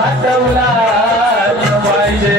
हटवला पाहिजे।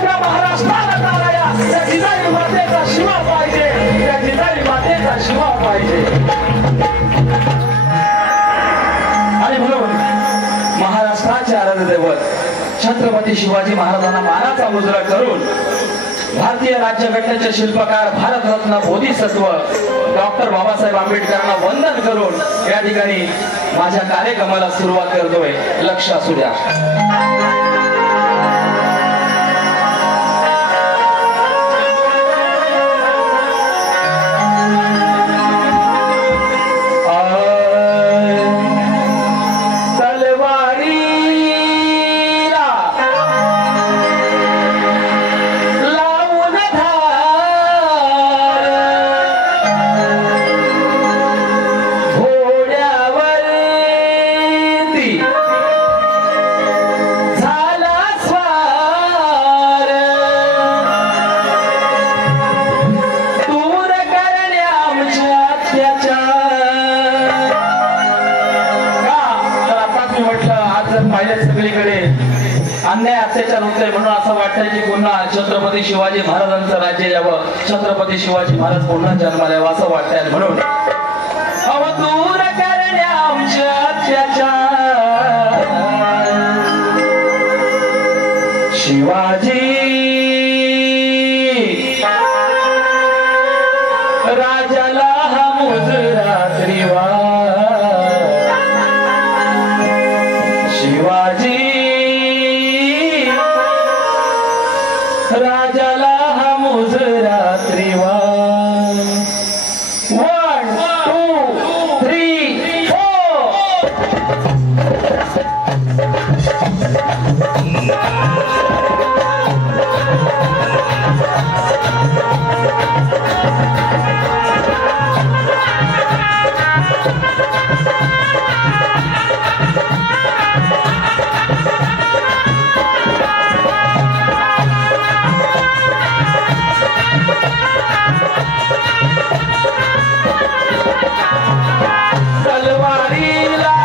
अख्ख्या महाराष्ट्राला चालाया त्या जिजाई मातेचा शिवा पाहिजे, त्या जिजाई मातेचा शिवा पाहिजे. आणि म्हणून महाराष्ट्राचे आराध्य दैवत छत्रपती शिवाजी महाराजांना मानाचा मुजरा करून भारतीय राज्यघटनेचे शिल्पकार भारतरत्न बोधिसत्व डॉक्टर बाबासाहेब आंबेडकरांना वंदन करून या ठिकाणी माझ्या कार्यक्रमाला सुरुवात करतोय. लक्ष असू द्या. अन्याय अत्याचार होतोय म्हणून असं वाटतंय की पुन्हा छत्रपती शिवाजी महाराजांचं राज्य यावं, छत्रपती शिवाजी महाराज पुन्हा जन्माला यावं असं वाटतंय. म्हणून दूर करणे आमचे अत्याचार शिवाजी राजाला हा मुजरा त्रिवार शिवाजी राजाला हा मुजरा त्रिवार. 1 2 3 तलवारीला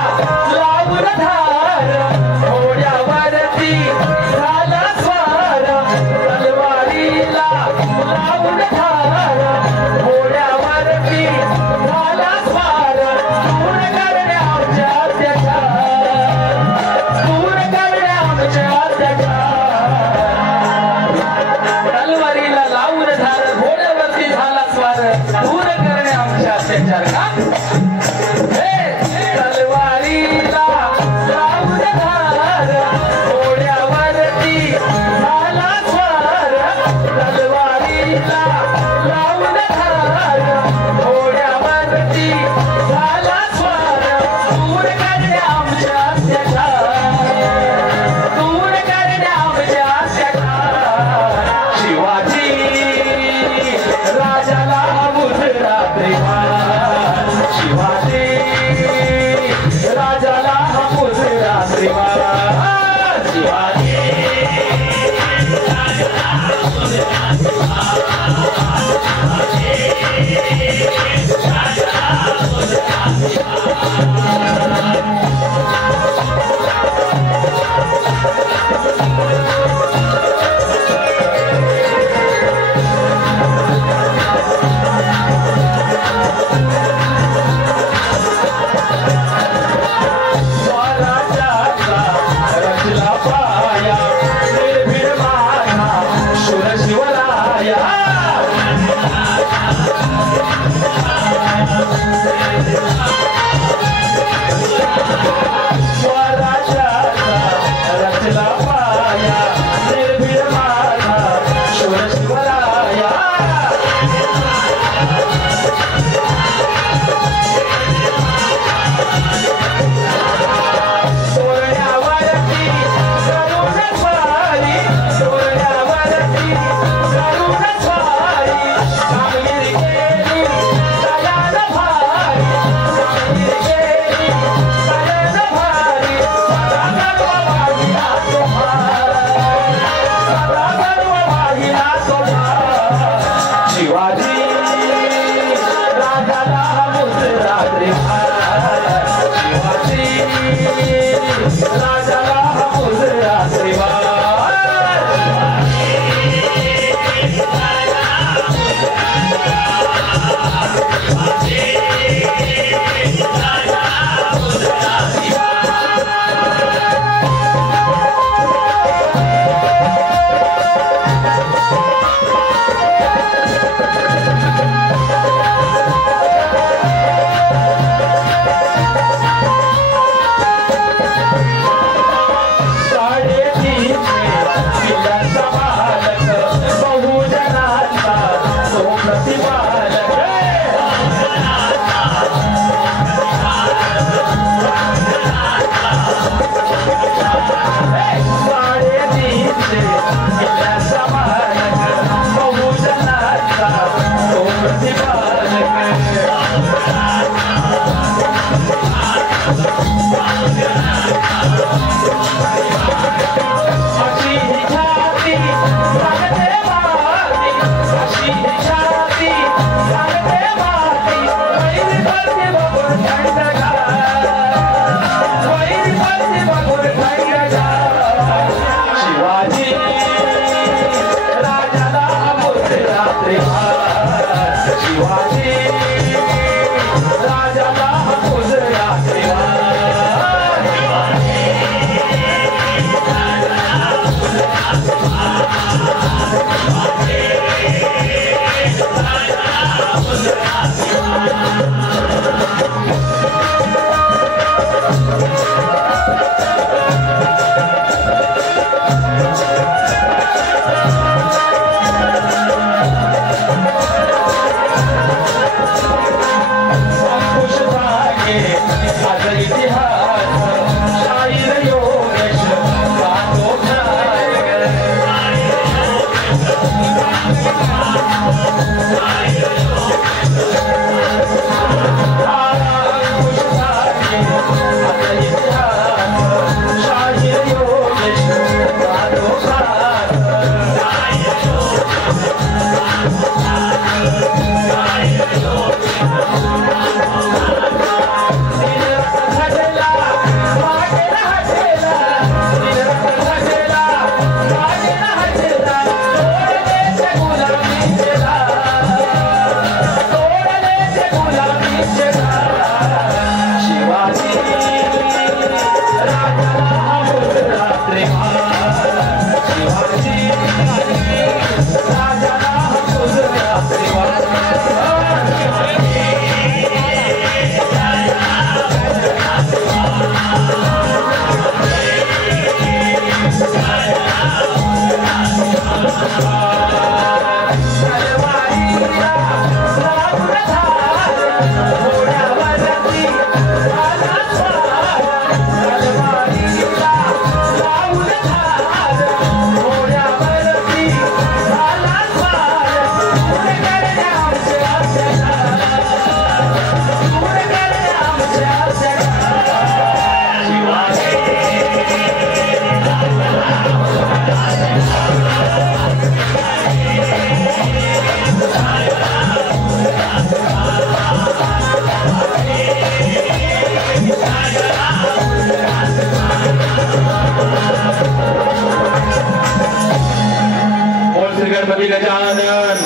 गजानन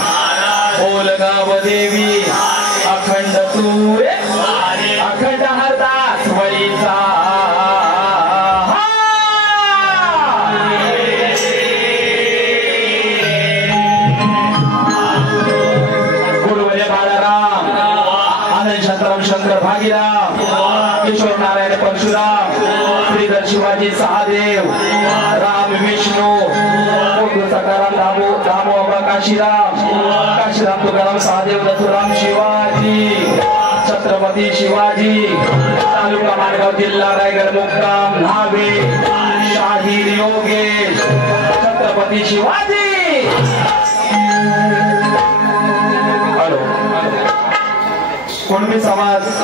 बोल गाव देवी अखंड तू अखंड हरदास वळीचा गुरुवर्य बाळाराम आनंद शांताराम शंकर भागीराम किशोर नारायण परशुराम श्रीधर शिवाजी सहादेव राम विष्णू सकाराम दामो काशीराम काशीराम तुकाराम सहादेव दत्तूराम शिवाजी छत्रपती शिवाजी तालुका माणगाव जिल्हा रायगड मुक्काम न्हावे शाहीर योगेश छत्रपती शिवाजी हॅलो कुणबी समाज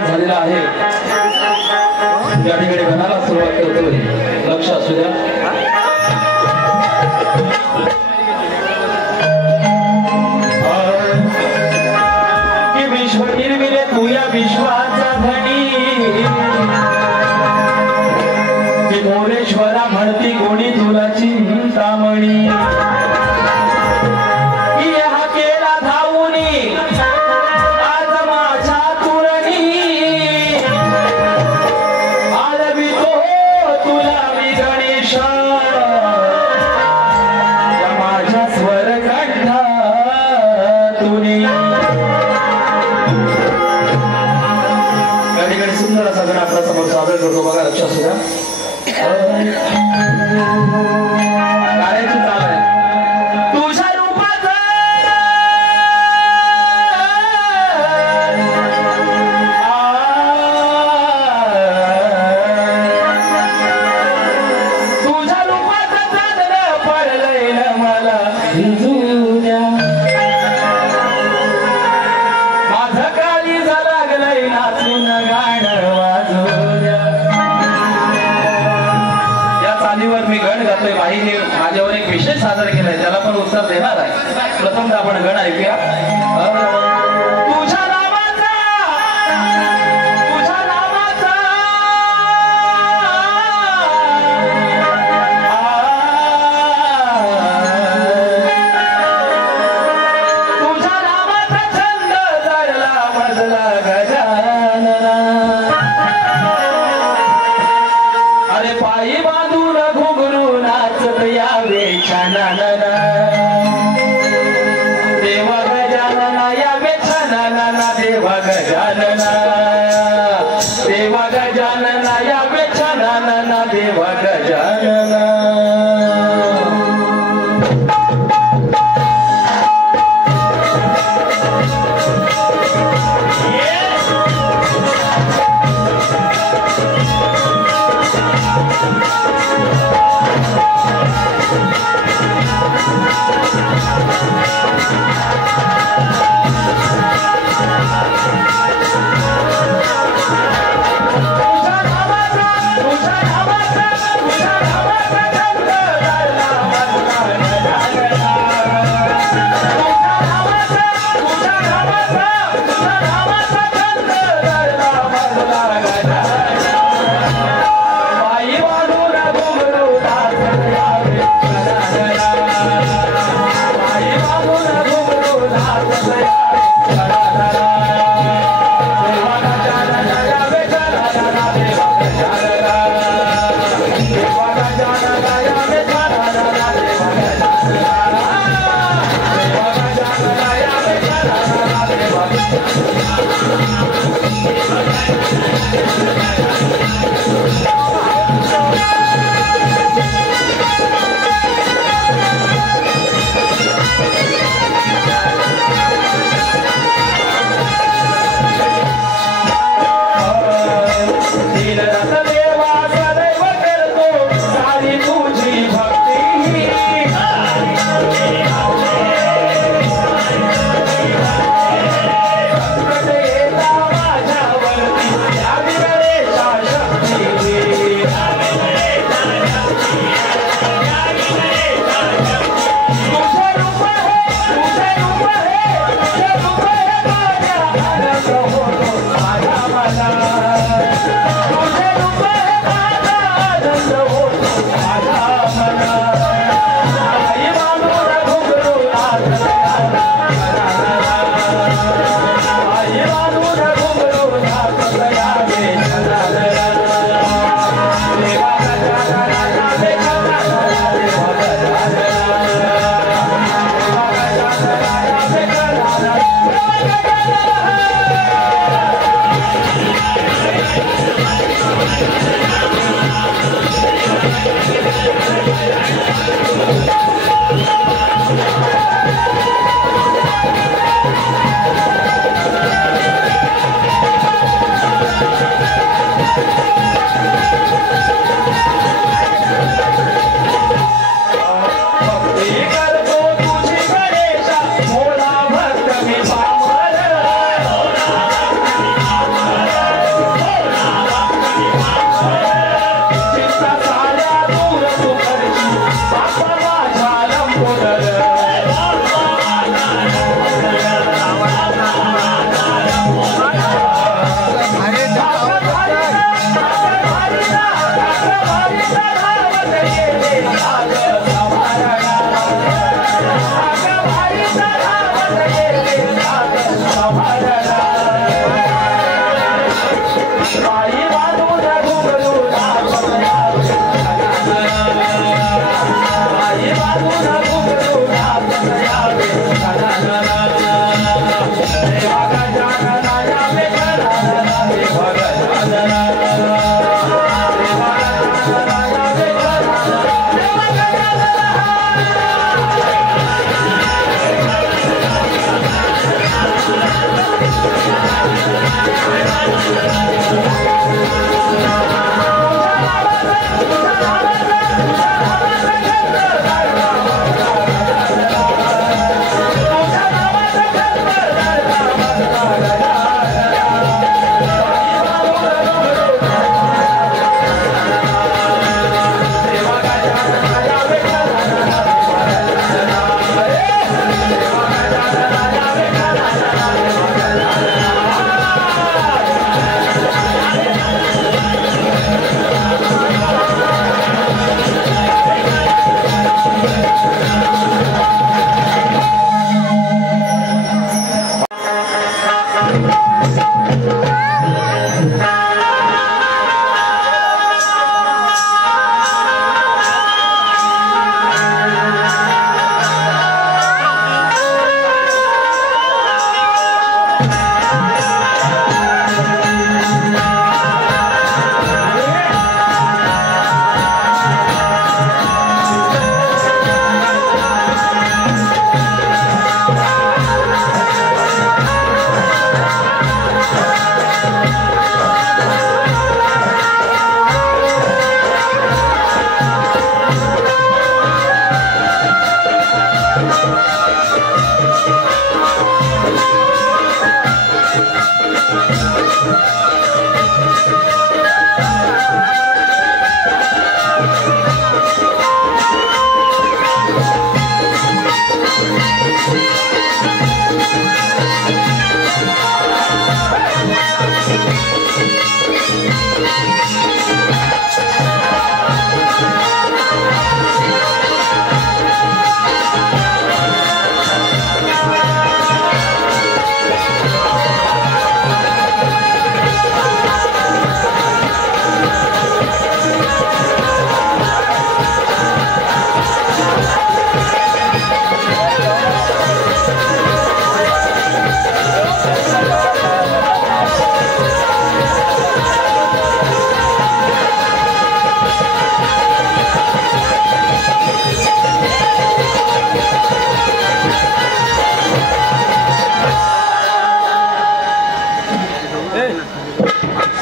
झालेला आहे या ठिकाणी गणाला सुरुवात करतोय लक्ष असू द्या की विश्व निर्मिले तू या विश्वाचा धनी की मोरेश्वरा म्हणती कोणी तुला चिंतामणी बघा लक्ष असू द्या गाण्याची चाल आहे तुझ्या रूपाचा तुझ्या रूपाचा चांदणं पडलंय ना मला भिजूद्या माझं काळीज लागलंय नाचून गाणं वाजूद्या मी गण गातोय वाहिनी माझ्यावर एक विशेष सादर केलाय त्याला पण उत्तर देणार आहे प्रथम आपण गण ऐकूया तुझ्या नामाचा तुझ्या नामाचा तुझ्या नामाचा छंद जडला मजला गजानना अरे पायी बांधून घुंगरू नाचत यावे छानना देवा गजानना यावे छानना देवा गजानना देवा गजानना यावे छानना देवा गजानना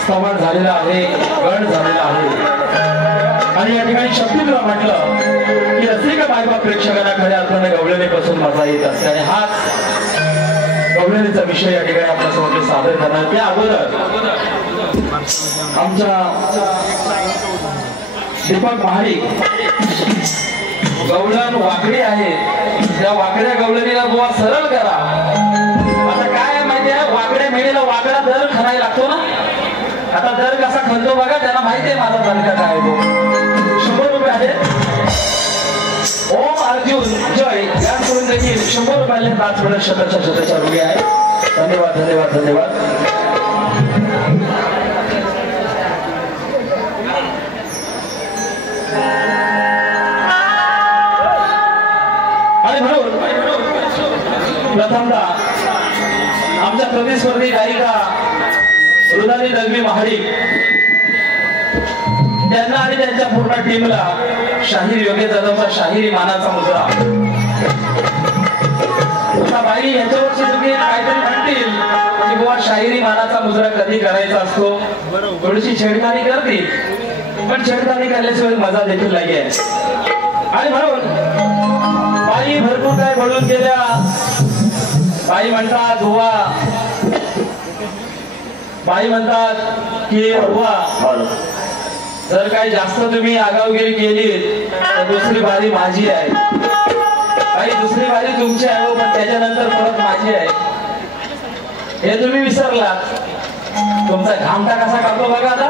सवाल झालेला आहे, गड झालेला आहे आणि या ठिकाणी शक्ती तुला म्हटलं की रसिक मायबाप प्रेक्षकांना खऱ्या अर्थाने गवळणीपासून मजा येत असते आणि हाच गवळणीचा विषय या ठिकाणी आपल्या समोर सादर करणार. त्या अगोदर आमच्या दीपक महाडिक गवळण वाकडी आहे, त्या वाकड्या गवळणीला बुवा सरळ करा. आता काय माहिती आहे, वाकड्या मेळीला वाकडा दर खायला लागतो ना. आता दर कसा खणतो बघा, त्यांना माहिती आहे माझा दणका काय आहे. तो 100 रुपये आहे. ओम अर्जुन जय याकडून देखील 100 रुपयाले 5 वेळा शतच्या रुपये आहे. धन्यवाद धन्यवाद धन्यवाद. आणि म्हणून प्रथमतः आमच्या प्रतिस्पर्धी गायिका रुदाली दलवी महाडिक त्यांना आणि त्यांच्या पूर्ण टीमला शाहीर योगेश जाधवचा शाहिरी मानाचा मुद्रा. आता बाई यांच्यावरची तुम्ही काहीतरी म्हणतील की बुवा शाहिरी मानाचा मुद्रा कधी करायचा असतो, थोडीशी छेडखानी करतील, पण छेडखानी करण्याशिवाय मजा देखील नाहीये. आणि म्हणून बाई भरपूर काय बोलून गेल्या. बाई म्हणतात हुवा, बाई म्हणतात की हुवा जर काही जास्त तुम्ही आगावगिरी केली तर दुसरी बारी माझी आहे. काही दुसरी बारी तुमची आहे, पण त्याच्यानंतर परत माझी आहे. हे तुम्ही विसरलात. तुमचा घामटा कसा काढतो बघा. आता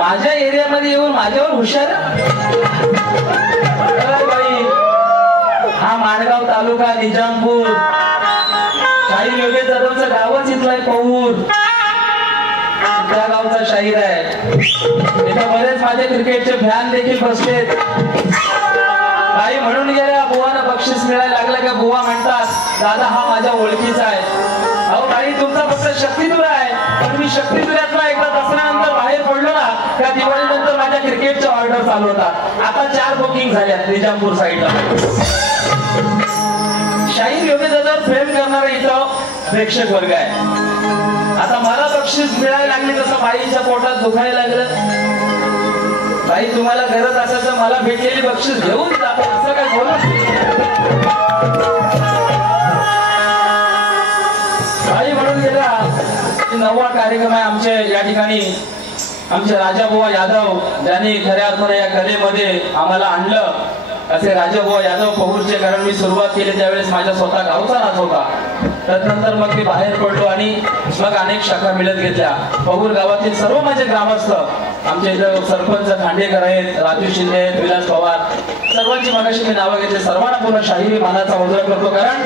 माझ्या एरियामध्ये येऊन माझ्यावर हुशार. बाई हा माणगाव तालुका निजामपूर, शाहीर योगेश जाधवचं गावच इथलाय पौर, त्या गावचा शाहीर आहे. इथं बरेच माझे क्रिकेटचे फॅन देखील बसलेत. बाई म्हणून गेल्या बुवानं बक्षीस मिळायला लागलं का बुवा म्हणतात दादा हा माझ्या ओळखीचा आहे. अहो बाई तुमचा फक्त शक्तीतुरा आहे, पण मी शक्तीतुऱ्यातला एकदा दसऱ्यानंतर बाहेर पडलो ना, त्या दिवाळीनंतर माझ्या क्रिकेटच्या ऑर्डर चालू होतात. आता 4 बुकिंग झाल्यात निजामपूर साईडला. शाहीर योगी दादावर प्रेम करणारा इथं प्रेक्षक वर्ग आहे. आता मला बक्षीस मिळायला लागली तसं बाईच्या पोटात दुखायला लागलं. बाई तुम्हाला गरज असेल तर मला भेटलेली बक्षीस घेऊन जातो असं काय बोलू. बाई म्हणून गेला 9वा कार्यक्रम आहे आमचे या ठिकाणी. आमचे राजाबुवा यादव ज्यांनी खऱ्या अर्थाने या कलेमध्ये आम्हाला आणलं असे राजाबुवा यादव पहूरचे. कारण मी सुरुवात केली त्यावेळेस माझ्या स्वतः गावचा नाच होता. त्यानंतर मग मी बाहेर पडलो आणि मग अनेक शाखा मिळत घेतल्या. पहूर गावातील सर्व माझे ग्रामस्थ, आमच्या इथं सरपंच खांडेकर आहेत, राजू शिंदे आहेत, विलास पवार, सर्वांची मगाशी मी नावं घेतली. सर्वांना पूर्ण शाहिरी मानाचा मुजरा करतो. कारण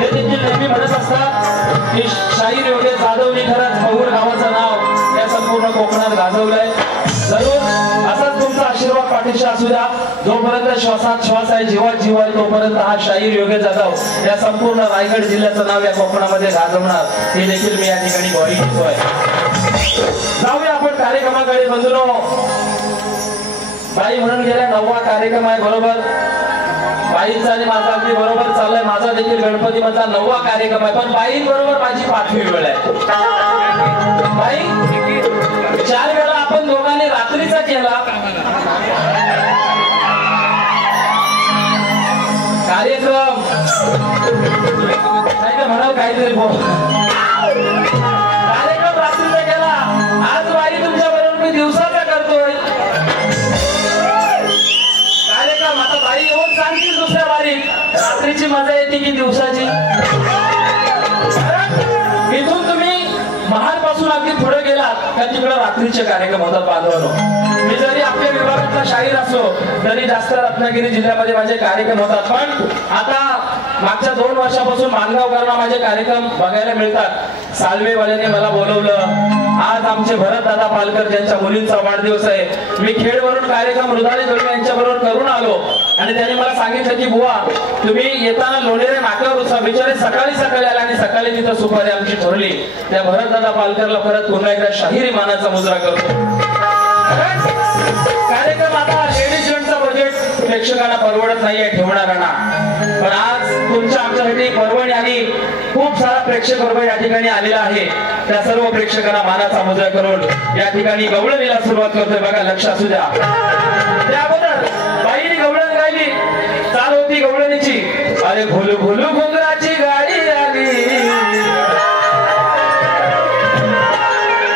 ते देखील नेहमी म्हणत असतात की शाहीर योगे जाधवनी खरंच पहूर गावाचं नाव या संपूर्ण कोकणात गाजवलंय. जरूर असाच तुमचा आशीर्वाद पाठीशी असू द्या. जोपर्यंत श्वासात श्वास आहे, जीवात जीव आहे, तोपर्यंत हा शाहीर योगे जाधव या संपूर्ण रायगड जिल्ह्याचं नाव या कोकणामध्ये गाजवणार हे देखील मी या ठिकाणी ग्वाही घेतोय. जाऊया आपण कार्यक्रमाकडे. बंधूंनो, बाई म्हणून गेल्या 9वा कार्यक्रम आहे. बरोबर बाईंचा आणि माझा अगदी बरोबर चाललाय. माझा देखील गणपती माझा 9वा कार्यक्रम आहे. पण बाईंबरोबर माझी 5वी वेळ आहे. बाई 4 वेळा आपण दोघांनी रात्रीचा केला कार्यक्रम. नाही म्हणाल काहीतरी कार्यक्रम रात्रीचा केला. आज बाई तुमच्या बरोबर मी दिवसाचा करतोय कार्यक्रम. आता बाई येऊन सांगतील दुसऱ्या बारीक रात्रीची मजा येते की दिवसाची. इथून तुम्ही महाड पासून अगदी पुढे गेलात का तिकडे रात्रीचे कार्यक्रम होतात. बांधवांनो, मी जरी आपल्या विभागातला शाहीर असलो तरी जास्त रत्नागिरी जिल्ह्यामध्ये माझे कार्यक्रम होतात. पण आता मागच्या 2 वर्षापासून मानगावकरांना माझे कार्यक्रम बघायला मिळतात. सालवेवाल्यांनी मला बोलवलं. आज आमचे भरत दादा पालकर ज्यांच्या मुलींचा वाढदिवस आहे, मी खेडवरून कार्यक्रम रुदाली जोडे यांच्या बरोबर करून आलो आणि त्यांनी मला सांगितलं की बुवा तुम्ही येताना लोणेरे नाक्यावर उतरा. बिचारे सकाळी सकाळी आला आणि सकाळी तिथं सुपारी आमची ठरली. त्या भरत दादा पालकरला परत पुन्हा एकदा शाहिरी मानाचा मुजरा करतो. कार्यक्रम आता लेडीज जेंट्सचा बजेट प्रेक्षकांना परवडत नाहीये ठेवणाऱ्यांना. पण आज तुमच्या आमच्यासाठी परवणी आणि खूप सारा प्रेक्षक वर्ग या ठिकाणी आलेला आहे. त्या सर्व प्रेक्षकांना मानाचा मुजरा करून या ठिकाणी गवळणीला सुरुवात करतोय. बघा, लक्ष असू द्या. त्या अगोदर बाईने गवळण गायली. चाल होती गवळणीची. अरे भुलू भुलू घुंगराची गाडी आली.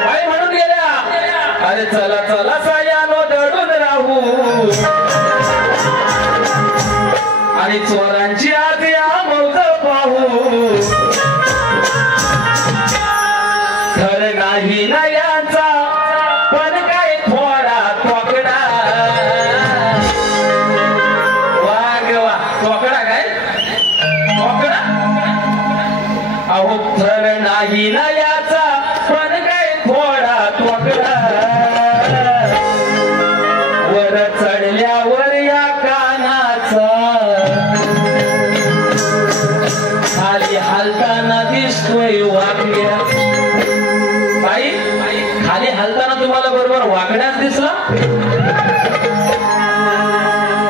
बाई म्हणून गेल्या अरे चला चला सायानो दडून राहू आणि चोरांची आग या मौज पाहू. खर नाही ना यांचा पण काय थोडा तोकडा. वाग वा तोकडा काय तोकडा. अहो खर नाही ना याचा पण काय थोडा तोकडा. वर चढल्यावर या कानाचा खाली हलताना दिसतोय वाकड्या. बाई खाली हलताना तुम्हाला बरोबर वाकड्याच दिसला.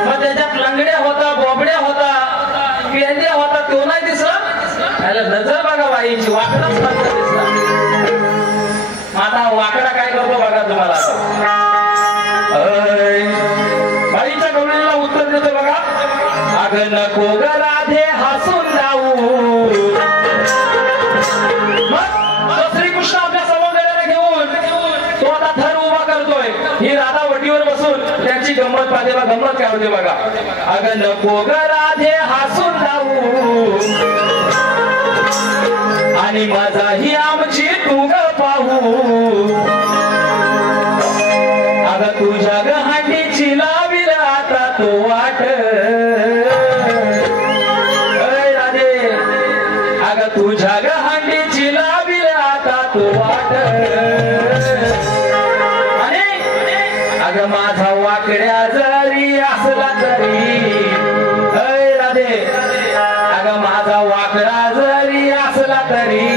मग त्याच्यात लंगड्या होता, बोबड्या होता, पेंड्या होता, तो नाही दिसला. त्याला नजर बघा बाईची, वाकडाच दिसला. आता वाकडा काय करतो बघा तुम्हाला. बाईच्या गवळणीला उत्तर देतो बघा. अग नको ग राधे हसून जाऊ. श्रीकृष्ण आपल्या सवंगड्याला घेऊन तो आता थर उभा करतोय. ही राधा वटीवर बसून त्यांची गंमत पाहते बघा. गंमत काय होते बघा. अग नको ग राधे हसून जाऊ आणि माझा ही आमची तू ग पाहू. अग तुझ्या ग हांडीची लावील आता तो वाट. राधे अग तुझ्या ग हांडीची लावील आता तो वाट. आणि अग माझा वाकड्या जरी असला तरी राधे अग माझा वाकडा जरी असला तरी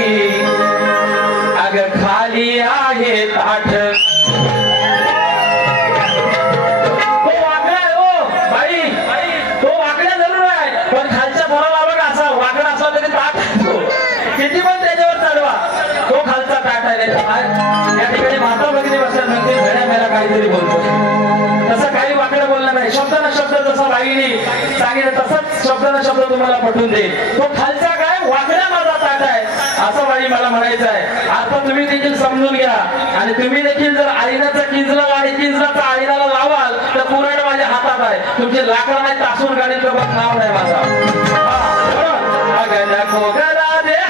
शब्द तुम्हाला पटवून देईल. तो खालचा काय वाकड्या माझा ताट आहे असं बाई मला म्हणायचं आहे. आता तुम्ही देखील समजून घ्या आणि तुम्ही देखील जर आईनाचा किंजला आणि किंजलाचा आईनाला लावाल तर पुराण माझ्या हातात आहे. तुमचे लाकड नाही तासून गाडीत नाव नाही माझा.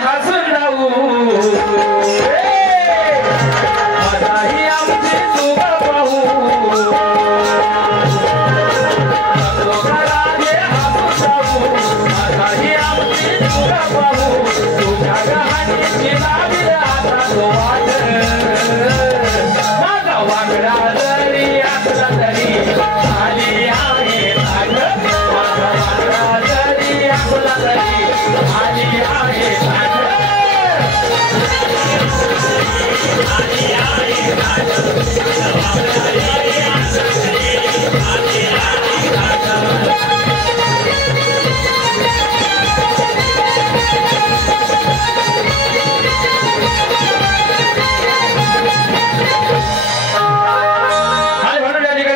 हसून जाऊ माझाही आमची तुला पाहू माझाही आमची तुला पाहू तुझ्या गहाणीची लावील आता तो वाट माझा वागडा जरी असला तरी आली आहे माझा वागडा जरी असला तरी आली आहे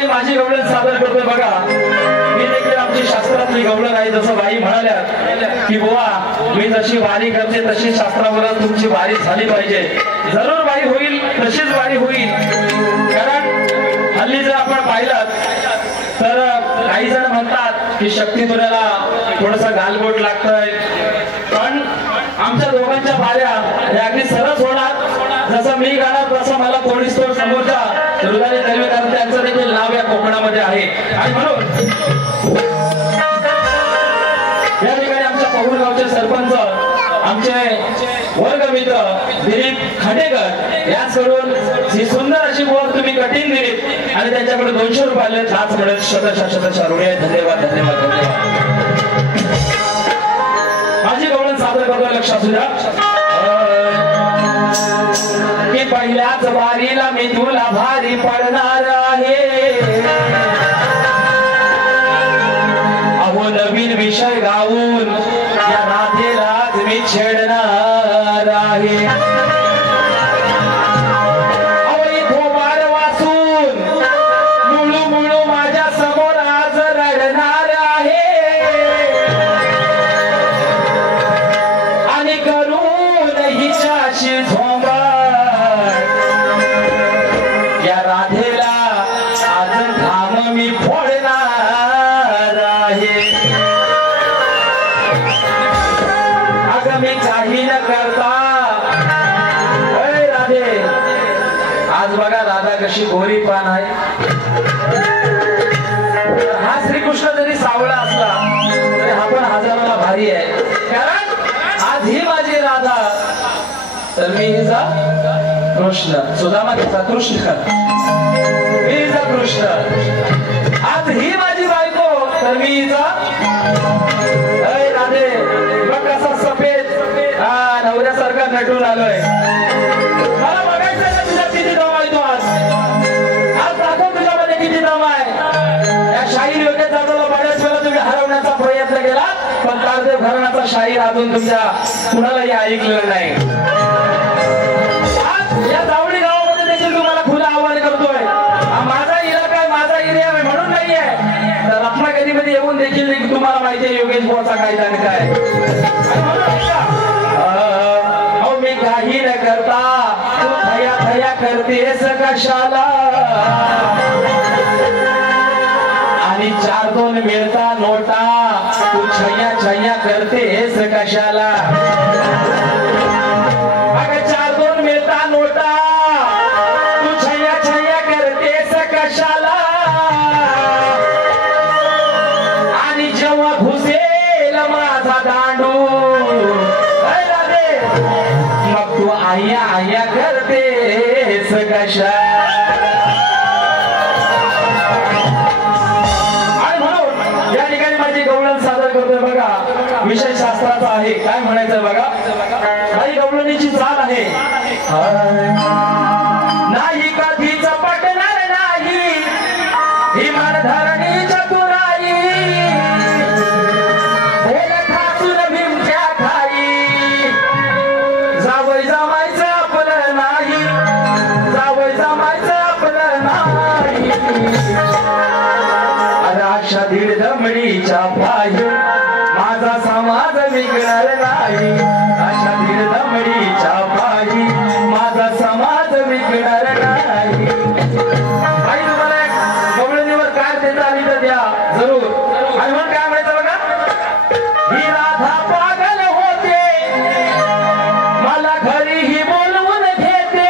माझी गवळण सादर करतोय बघा. मी देखील आमची शास्त्रातली गवळण आहे. जसं बाई म्हणाल्या की बुवा मी जशी वारी करते तशी शास्त्रावरच तुमची वारी झाली पाहिजे. जरूर वारी होईल, तशीच वारी होईल. कारण हल्ली जर आपण पाहिलं तर काही जण म्हणतात की शक्ती तुऱ्याला थोडस गालबोट लागतंय. पण आमच्या दोघांच्या वाऱ्या हे अगदी सरस होणार. जसं मी गाणार तसं मला थोडी थोड समोरच्या हृदयाने तर्वेकर त्यांचं देखील नाव या कोकणामध्ये आहे. आणि म्हणून या ठिकाणी आमच्या पहुरगावचे सरपंच आमचे वर्गमित्र दिलीप खांडेकर याचकडून ही सुंदर अशी बोर तुम्ही कठीण दिलीत आणि त्यांच्याकडे 200 रुपये आले. त्याच मिळत शतशः ऋणी. धन्यवाद धन्यवाद धन्यवाद. माझी गवळण सादर करतोय. लक्ष असू द्या की पहिल्याच वारीला मी तुला भारी पडणार आहे. अहो नवीन विषय गाऊन या राधेलाच मी छेडणार आहे. अहो इथोबार वाचून मुळू मुळू माझ्या समोर आज रडणार आहे. आणि करून हिच्याशी झोंबा या राधेला आज घाम मी फोडणार आहे. अगं मी काही न करता राधे आज बघा राधा कशी गोरी पान आहे. हा श्रीकृष्ण जरी सावळा असला तरी हा पण हजाराला भारी आहे. कारण आज ही माझी राधा तर मी हिचा कृष्ण. सुदामा तिचा कृष्ण मी हिचा कृष्ण. आज ही माझी बायको तर मी हिचा राधे. बघ कसा सफेद नवऱ्यासारखा नटून आलोय. मला बघायचं ना तुझ्यात किती दम आहे. तो आज दाखव तुझ्यामध्ये किती दम आहे. या शाहीर योग्य जाताना बऱ्याच वेळा तुम्ही हरवण्याचा प्रयत्न केला पण तारदेव घराण्याचा शाहीर अजून तुमच्या कुणालाही ऐकलेलं नाही. या जावळी गावामध्ये देखील तुम्हाला खुलं आव्हान करतोय. माझा इलाका आहे, माझा एरिया आहे म्हणून नाहीये तर रत्नागिरीमध्ये येऊन देखील तुम्हाला माहिती आहे योगेश भाऊचा कायदा आणि काय. मी काही न करता तू थया थया करतेस कशाला. आणि 4-2 मिळता नोटा तू छय्या छय्या करतेस कशाला. अगं 4-2 मिळता नोटा तू छय्या छय्या करतेस कशाला. आणि जेव्हा घुसेल माझा दांडू मग तू आया आया करतेस कशा. आणि म्हणून या ठिकाणी माझी गवळण सादर करतोय बघा. विषय शास्त्राचा आहे. काय म्हणायचं बघा. काही गवळणीची चाल आहे. नाही कधीच पटणार नाही ही मनधरणी चतुराई. बोल ठासून भीमच्या खाई जावई जमायचं आपलं नाही. जावई जमायचं आपलं नाही. अरे अशा दीड दमडीच्या पायी माझा विकणार नाही अशा धीरदमडीच्या पायी माझा समाज विकणार नाही आई तुम्हाला गवळणीवर काय देता आली तर द्या जरूर आणि म्हणून काय म्हणायचं बघा ही राधा पागल होते मला घरीही बोलवून घेते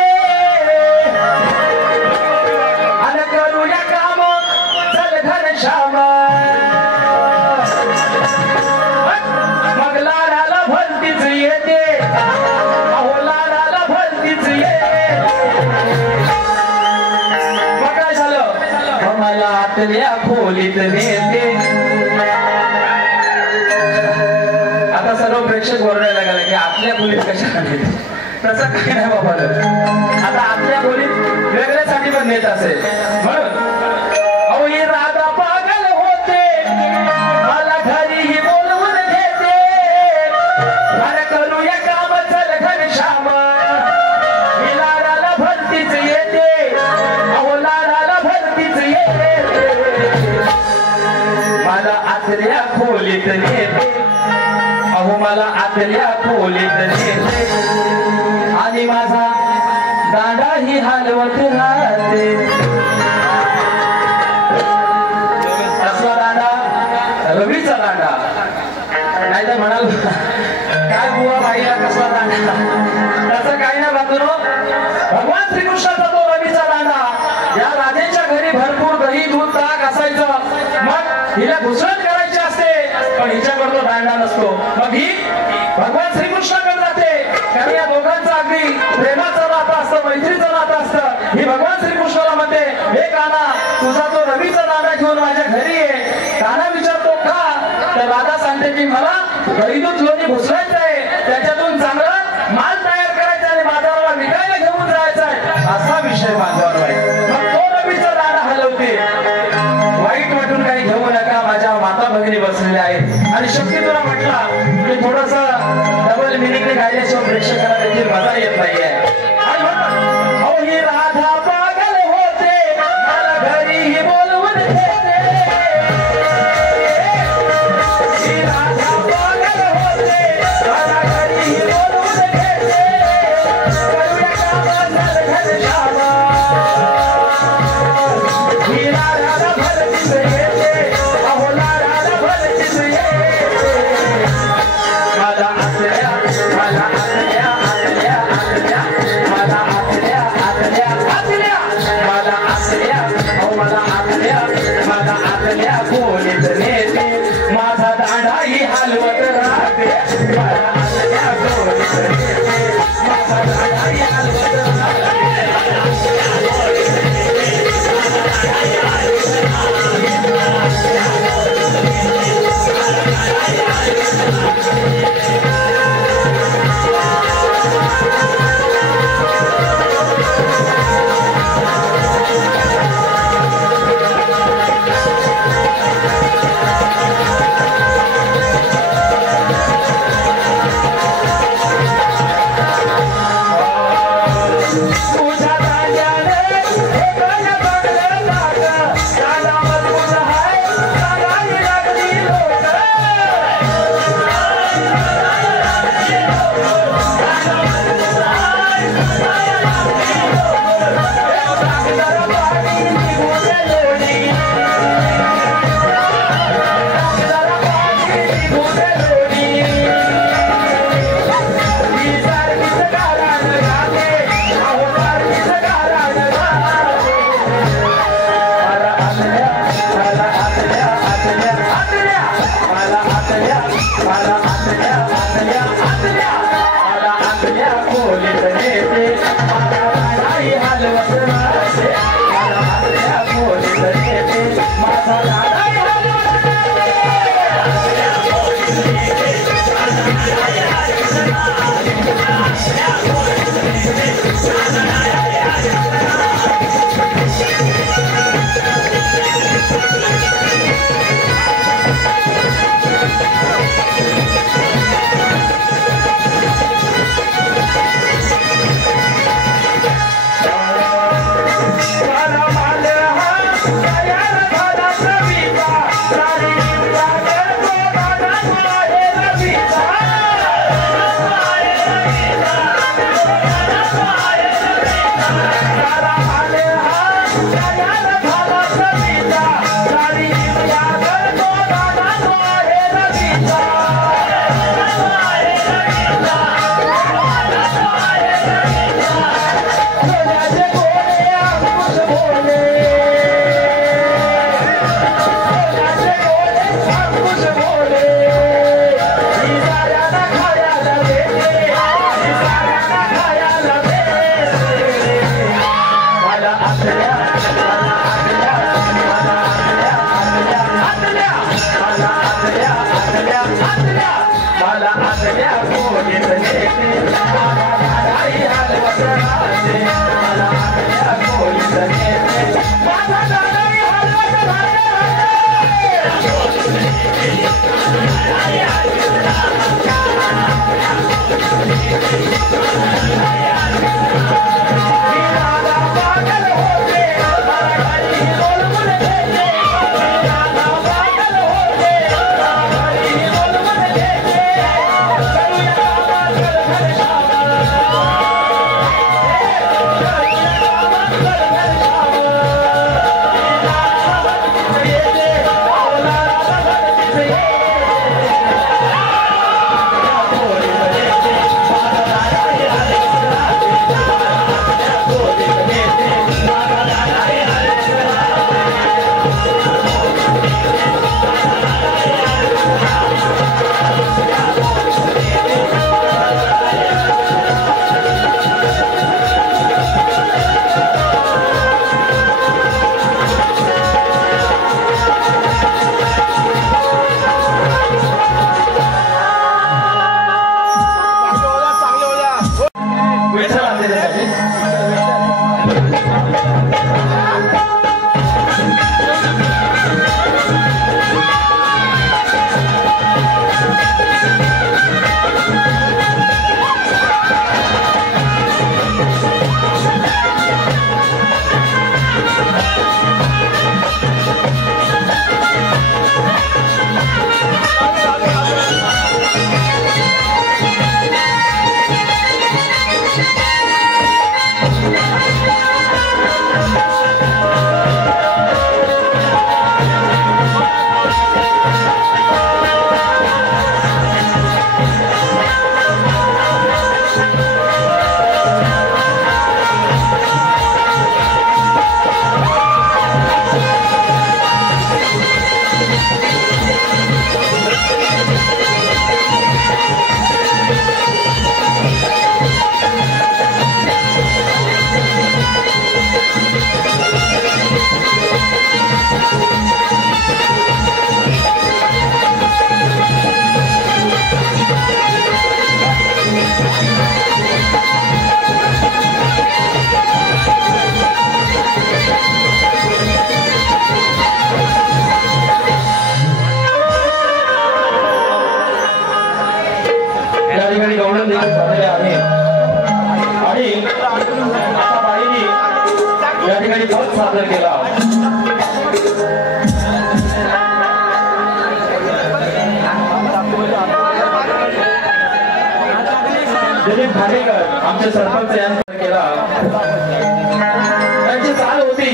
आणि करूया काम चल घनश्याम मग लाडाला भलतीच येते अहो लाडाला भलतीच येते मग काय झालं मला आतल्या खोलीत नेते आता सर्व प्रेक्षक ओरडायला लागले की आतल्या खोलीत कशा नेते तसं काही नाही बाबा आता आतल्या खोलीत वेगळ्यासाठी पण नेत असेल म्हणून अहो ही राधा पागल होते मला घरीही बोलवून घेते अरे करूया काम चल घनश्याम ही लाडाला भरतीच येते अहो लाडाला भरतीच येते मला आतल्या खोलीत नेते अहो मला आतल्या खोलीत नेते आणि माझा दांडा ही हलवत राहते कसला दांडा रवीचा दांडा नाही तर म्हणाल काय बुवा बाईला कसला दांडा तसं काही नाही बातून भगवान श्रीकृष्णाचा तो रवीचा दांडा या राधेच्या घरी भरपूर दही दूध ताक असायचं मग हिला घुसळण करायची असते पण हिच्याकडे तो दांडा नसतो मग ही भगवान श्रीकृष्णाकडे जाते कारण या दोघांचं अगदी प्रेमाचं नातं असतं मैत्रीचं नातं असतं ही भगवान श्रीकृष्णाला म्हणते हे कान्हा तुझा तो रवीचा दांडा घेऊन माझ्या घरी ये कान्हा विचारतो का तर राधा सांगते की मला दही दूध लोणी घुसळायचं आहे त्याच्यातून चांगला माल तयार करायचा आणि बाजाराला विकायला घेऊन जायचा आहे असा विषय माझ्यावर आहे मग तो रवीचा दांडा हलवते वाईट वाटून काही घेऊ नका माझ्या माता भगिनी बसलेल्या आहेत आणि शक्य तुला म्हटला की थोडस डबल मिनिंगने गायल्याशिवाय प्रेक्षकांना देखील मजा येत नाहीये आणि म्हणून अहो ही राधा पागल होते मला घरीही बोलवून घेते ही राधा पागल होते मला घरीही बोलवून घेते करूया काम चल घनश्याम ही लाडाला भरतीच येते अहो लाडाला भरतीच येते मला आतल्या मला आतल्या आतल्या आतल्या मला आतल्या आतल्या आतल्या मला आतल्या अहो मला आतल्या खोलीत नेते माझा दांडाही हलवत राहते मला आतल्या खोलीत नेते माझा दांडाही हलवत राहते दिलीप भाडेकर आमचे सरपंच यांनी केला त्यांची चाल होती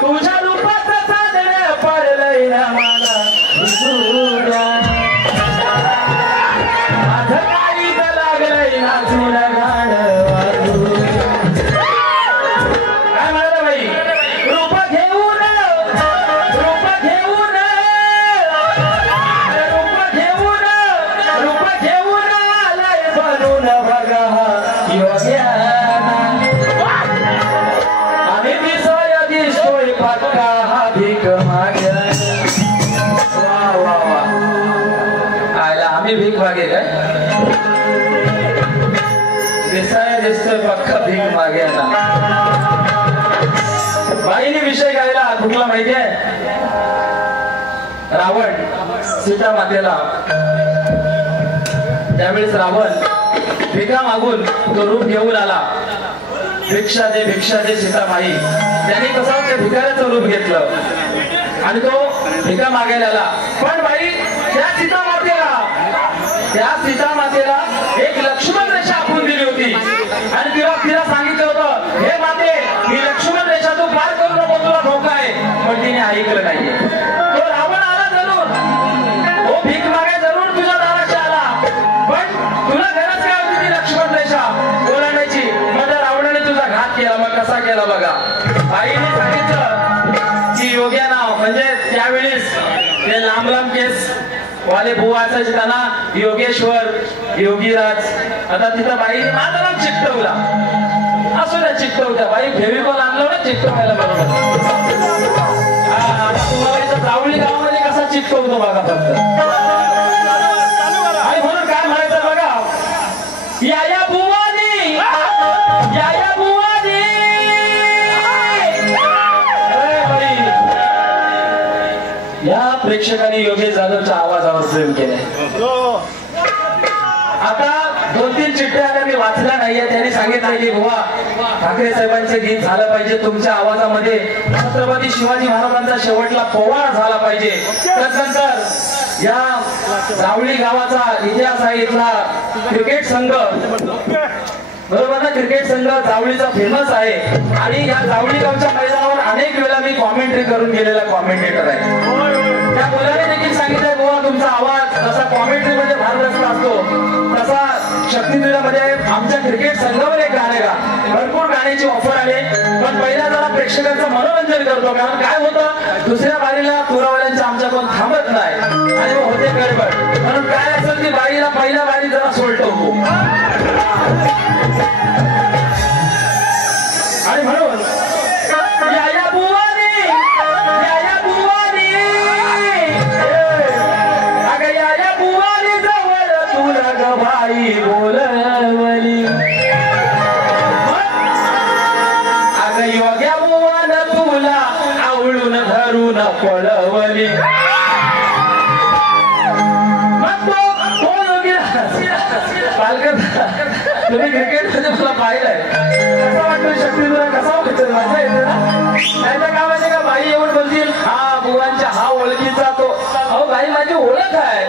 तुझ्या रूपाचं चांदणं पडलंय ना मला माझं काळीज लागलंय नाचून गाणं वाजू काय म्हणाला बाई रूप घेऊन आलाय बनून बघा योग्याना आणि दिसतोय पक्का हा भीक मागे वा वा वा आयला आम्ही भीक मागे काय दिसतोय पक्का भीक मागे ना बाईने विषय गायला कुठला माहितीये रावण सीता मातेला त्यावेळेस रावण भिका मागून तो रूप घेऊन आला भिक्षा दे सीतामाई त्याने कसं त्या भिकाऱ्याचं रूप घेतलं आणि तो भिका मागायला आला पण बाई त्या सीता मातेला एक लक्ष्मण रेषा आखून दिली होती आणि तिला सांगितलं होतं हे माते ही लक्ष्मण रेषा तू पार करू नको तुला धोका आहे पण तिने ऐकलं नाहीये तो रावण आला जरूर हो भीक मागाय जरूर तुझ्या दाराशी आला पण तुला गरज काय होती ती लक्ष्मण रेषा ओलांडायची मग त्या रावणाने तुझा घात केला मग कसा केला बघा आईने सांगितलं की योग्या नाव म्हणजे त्यावेळेस ते लांब लांब केस वाले बुवा असायचे त्यांना योगेश्वर योगीराज आता तिथं बाईने माझं नाव चिकटवला असू द्या चिकटवत्या बाई फेविकॉल आणलं ना चिकटवायला बरोबर तुम्हाला इथं जावळी गावामध्ये कसा चिकटवतो बघा फक्त आणि म्हणून काय प्रेक्षकांनी योगेश जाधवच्या आवाजावर प्रेम केलंय. आता 2-3 चिठ्ठ्या आल्या मी वाचल्या नाहीये. त्यांनी सांगितलं की बुवा ठाकरे साहेबांचे गीत झालं पाहिजे, तुमच्या आवाजामध्ये छत्रपती शिवाजी महाराजांचा शेवटला पोवाडा झाला पाहिजे. त्यानंतर या जावळी गावाचा इतिहास आहे, इथला क्रिकेट संघ बरोबर ना, क्रिकेट संघ जावळीचा फेमस आहे आणि या जावळी गावच्या मैदानावर अनेक वेळा मी कॉमेंट्री करून गेलेला कॉमेंटेटर आहे. त्या मुलाने देखील सांगितलंय बुवा तुमचा आवाज जसा कॉमेंट्री मध्ये भारदस्त असतो तसा शक्तिधुरामध्ये आमच्या क्रिकेट संघावर एक गाणे गा. भरपूर गाण्याची ऑफर आले, पण पहिला जरा प्रेक्षकांचं मनोरंजन करतो. कारण काय होतं, दुसऱ्या बारीला तुरावाल्यांच्या आमच्या कोण थांबत नाही आणि मग होते गडबड. म्हणून काय असेल की बारीला पहिल्या बारी जरा सोलतो आणि म्हणून या बुवानी अगं या बुवानी जवळ तुला ग बाई बोलवली, अगं योग्या बुवान तुला आवळून धरून पळवली. पालकर तुम्ही क्रिकेट मध्ये मला पाहिलंय, कसा वाटतो शक्तीधुरा, कसा वाटतो, मजा येते ना. त्यांच्या कामाचे का बाई येऊन बोलतील हा बुवांच्या हा ओळखीचा तो. अहो बाई माझी ओळख आहे,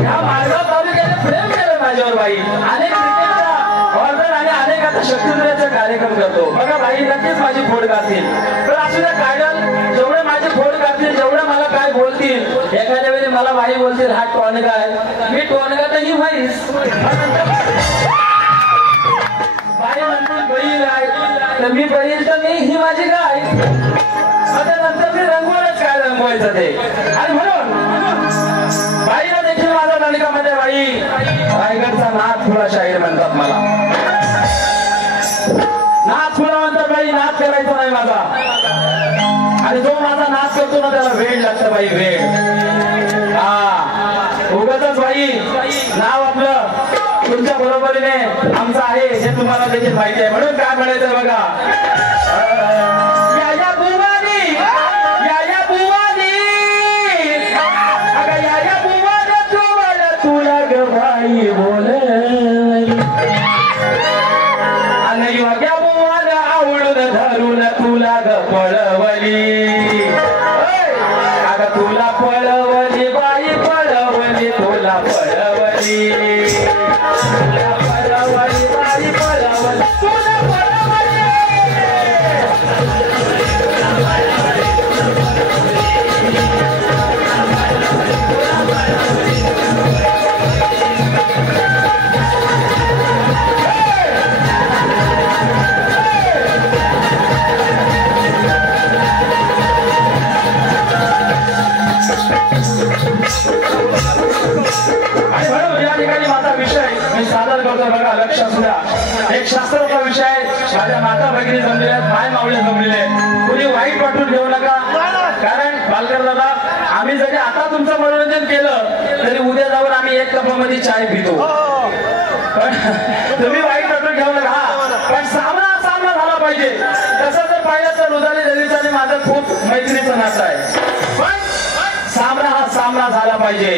ह्या मार्गावर तालुक्याने प्रेम केलं माझ्यावर बाई. अनेक क्रिकेटचा ऑर्डर आणि अनेक आता शक्तीधुराचा कार्यक्रम करतो. बघा बाई नक्कीच माझी फोड काढतील, पण असू द्या काढल, जेवढे माझी फोड काढतील, जेवढे मला काय बोलतील. एखाद्या वेळी मला बाई बोलतील हा टोनगा आहे, मी टोनगा तर ही माहीत बाई म्हणतील बैल आहे तर मी बैल तर मी ही माझी गाय. आता नंतर मी रंगवूनच काय रंगवायचं ते. आणि म्हणून बाईला देखील माझा दणकामध्ये बाई रायगडचा नाथ खुळा शाहीर म्हणतात मला. नाथ खुळा म्हणतात बाई, नाथ करायचा नाही माझा. आणि जो माझा नाच करतो ना त्याला वेळ लागतं बाई, वेळ. हा उगाच बाई नाव आपलं तुमच्या बरोबरीने आमचं आहे हे तुम्हाला देखील माहिती आहे. म्हणून काय म्हणायचं बघा, या बुवानी अगं या बुवानी तुला ग बाई बोलवली, आणि योग्या बुवान आवडून धरून तुला ग पळवली. अगं तुला पळवली बाई पळवली, तुला पळवली, पळवली बाई पळवली, तुला पळवली. आणि म्हणून या ठिकाणी माझा विषय मी सादर करतो बघा, लक्ष असू द्या. एक शास्त्राचा विषय, माझ्या माता भगिनी जमलेल्या आहेत, माय मावळे जमलेले आहेत. कुणी वाईट वाटून घेऊ नका. कारण पालकर दादा आम्ही जरी आता तुमचं मनोरंजन केलं तरी उद्या जाऊन आम्ही एक कपामध्ये चाय पितो. पण तुम्ही वाईट वाटून घेऊ नका. पण सामना झाला पाहिजे. तसं जर पाहिलं तर रुदाली दलित आणि माझं खूप मैत्रीचं नातं आहे. पण सामना झाला पाहिजे.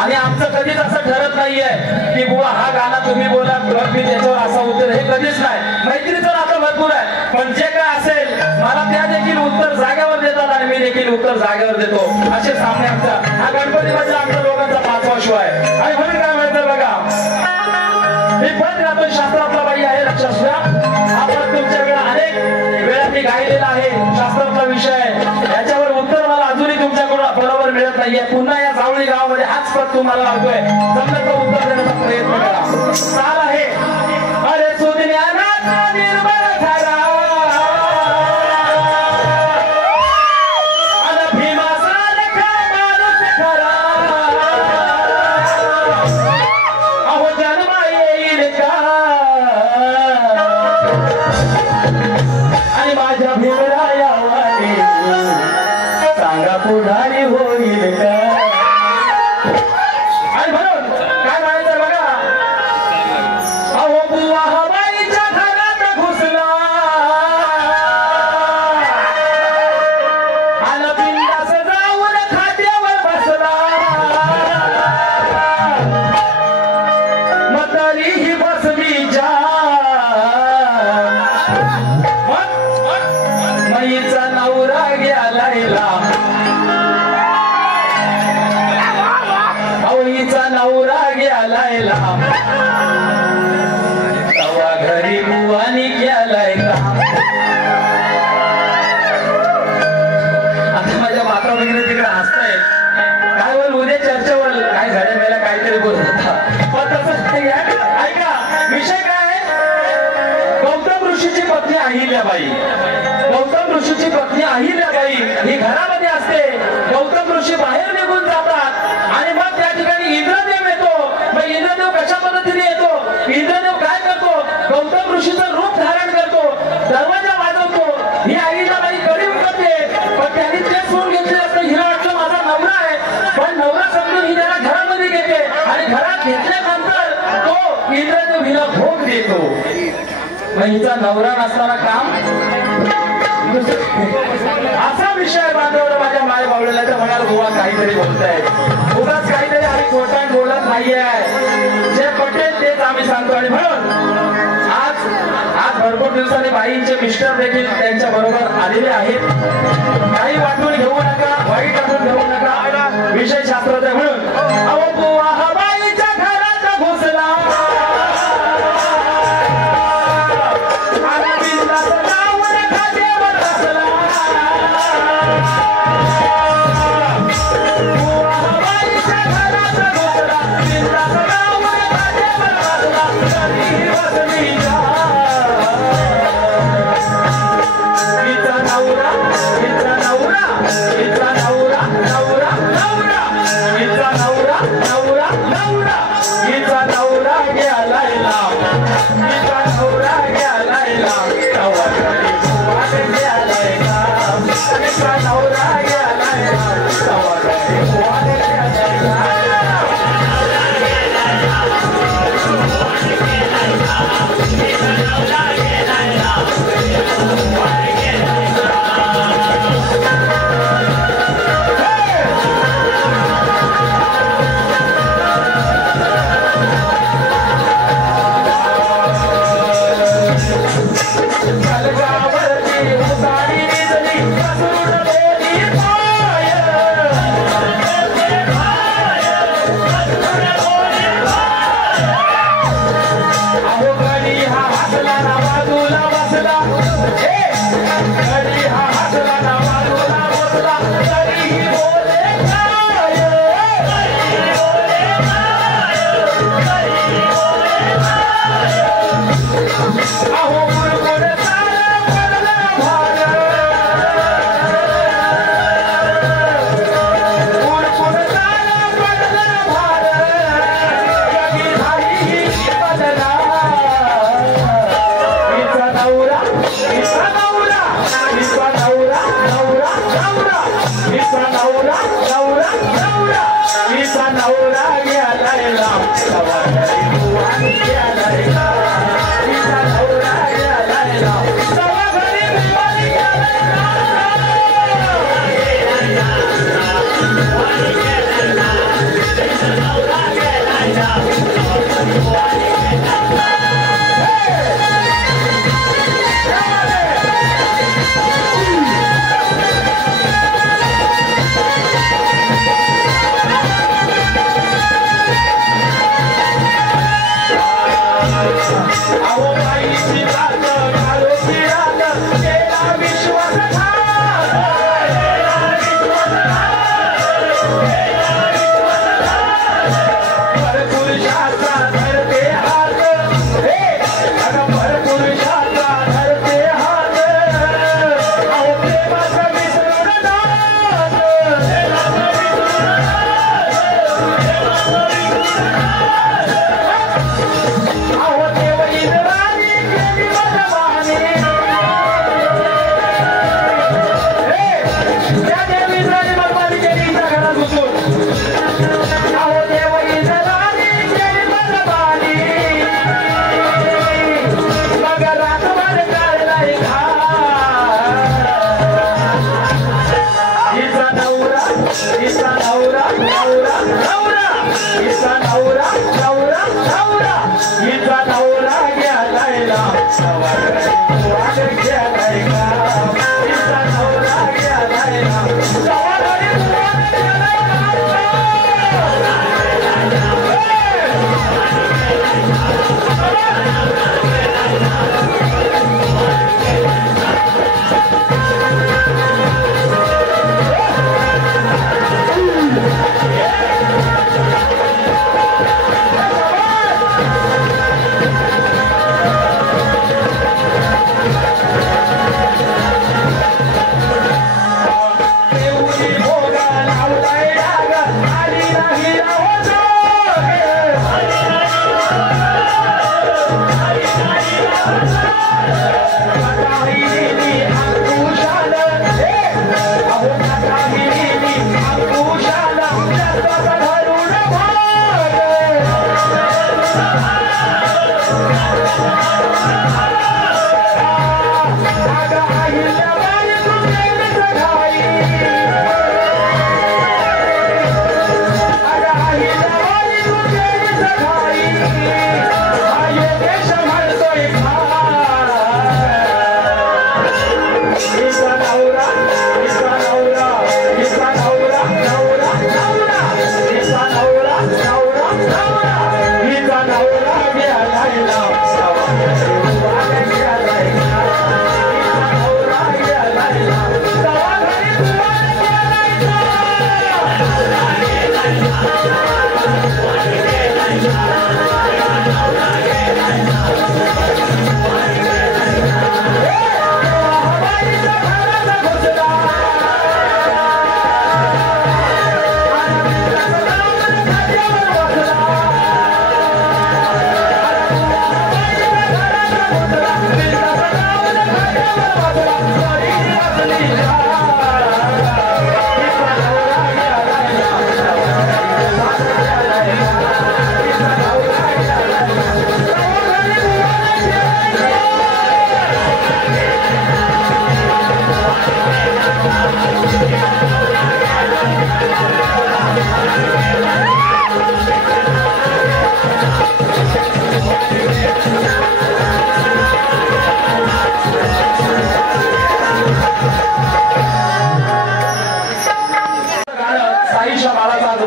आणि आमचं कधीच असं ठरत नाहीये की बुवा हा गाणं तुम्ही बोला मी त्याच्यावर असं उत्तर, हे कधीच नाही. मैत्रीचं नातं भरपूर आहे. पण जे काय असेल मला त्या देखील उत्तर जागेवर देतात आणि मी देखील उत्तर जागेवर देतो. असे सामने आमचा हा गणपती मधला आमच्या लोकांचा 5वा शो आहे. आणि म्हणून काय म्हणतं बघा, मी पद गातो शास्त्रातला बाई आहे, लक्षात घ्या. हा पद तुमच्या वेळा अनेक वेळा मी गायलेला आहे. शास्त्रातला विषय आहे, याच्यावर उत्तर मला अजूनही तुमच्याकडून बरोबर मिळत नाहीये. पुन्हा या जावळी गावामध्ये हाच पद तुम्हाला लागतोय. जमलं तर उत्तर देण्याचा प्रयत्न करा. चाल आहे अरे सुज्ञानाचा निर्मळ धारा, अन भीमाचा लेखा माणूस खरा. तरीही बसली जा मईचा नवरा गेलाय लांब मईचा नवरा गेलाय लांब तवा घरी बुवानी गेलाय काम आता माझ्या माता वगैरे तिकडे हसताय काय बोल उद्या चर्चा बोल काय झाडे मेला काहीतरी बोलत होता पण तसं ऐका विषय काय गौतम ऋषीची पत्नी अहिल्याबाई गौतम ऋषीची पत्नी अहिल्याबाई ही घरामध्ये असते गौतम ऋषी बाहेर निघून जातात आणि मग त्या ठिकाणी इंद्रदेव येतो मग इंद्रदेव कशा पद्धतीने येतो इंद्रदेव काय करतो गौतम ऋषीचं रूप धारण करतो दरवाजा वाजवतो ही अहिल्याबाई कडी उघडते पण त्यांनी ते सोडून घेतले असतं हिला वाटलं माझा नवरा आहे पण नवरा समजून ही त्याला घरामध्ये घेते आणि घरात घेतल्यानंतर तो इंद्रदेव हिला भोग देतो मग हिचा नवरा नसताना काम असा विषय बांधवला माझ्या माय बावळेला तर म्हणाल गोवा काहीतरी बोलताय उगाच काहीतरी आम्ही खोटा बोलत नाहीये जे पटेल तेच आम्ही सांगतो आणि म्हणून आज भरपूर दिवसांनी बाईंचे मिस्टर देखील त्यांच्या बरोबर आलेले आहेत काही वाटून घेऊ नका वाईट वाटून घेऊ नका विषय शास्त्राचा आहे म्हणून अहो बुवा हा बाईच्या घरात घुसला Yeah.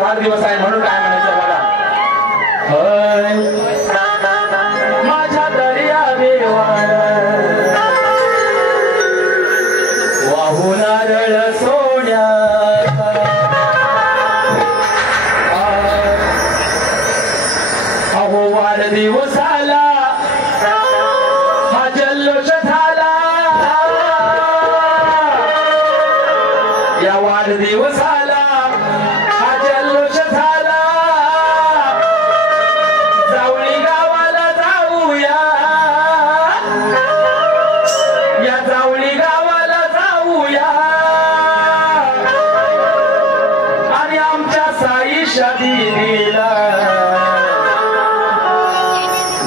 वाढदिवस आहे म्हणून काय म्हणायचं बघा. माझ्या दर्या देवार वाहून नारळ सोन्याचा अहो वाढदिवसाला हा जल्लोष झाला. या वाढदिवसाला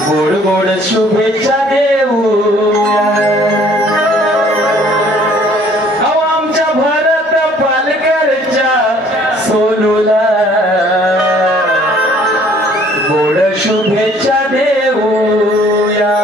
गोड गोड शुभेच्छा देऊया. अहो आमच्या भरत पालकरच्या सोनूला गोड शुभेच्छा देऊया.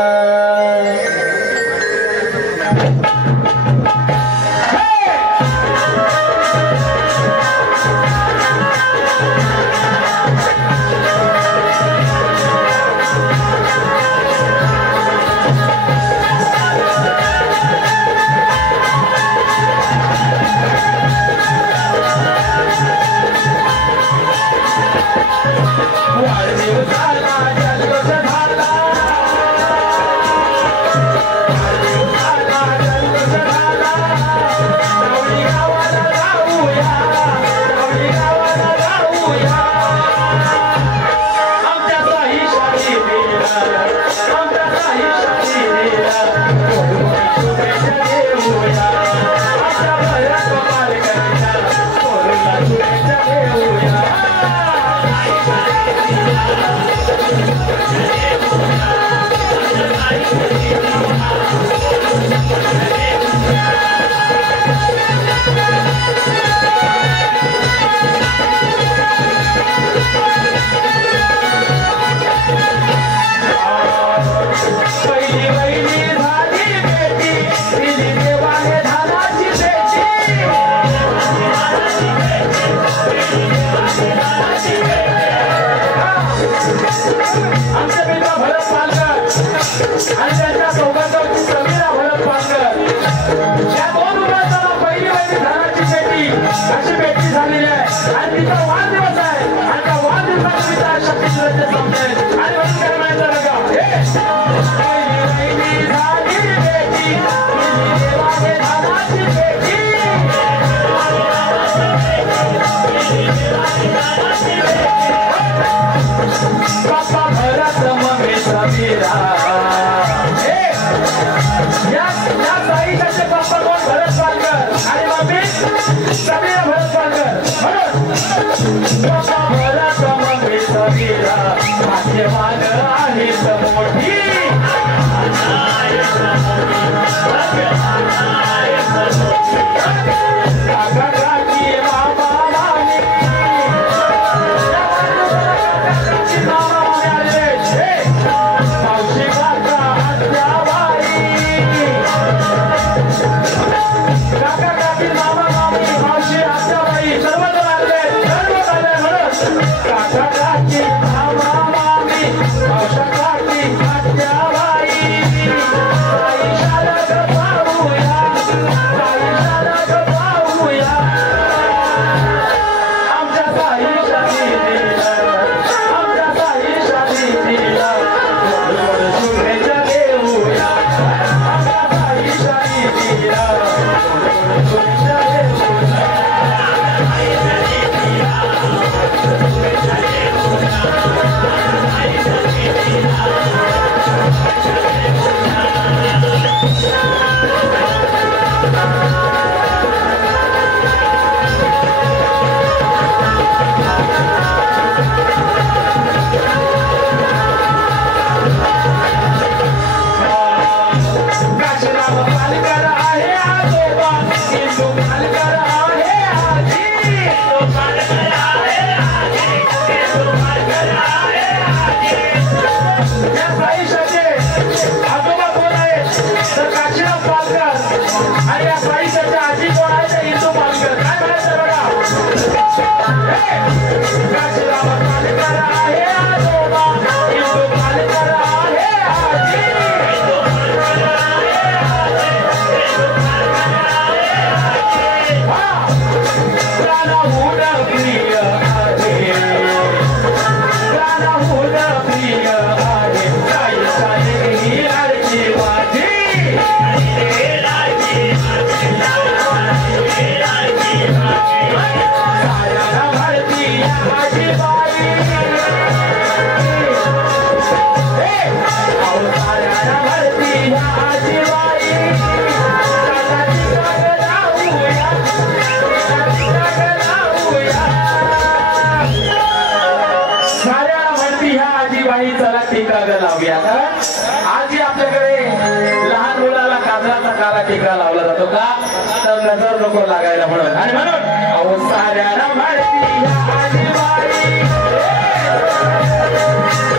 आज आपल्याकडे लहान मुलाला काजळाचा काला टिकला लावला जातो का तर नजर नको लागायला म्हणून आणि म्हणून अहो साऱ्याला म्हणती आजीबाई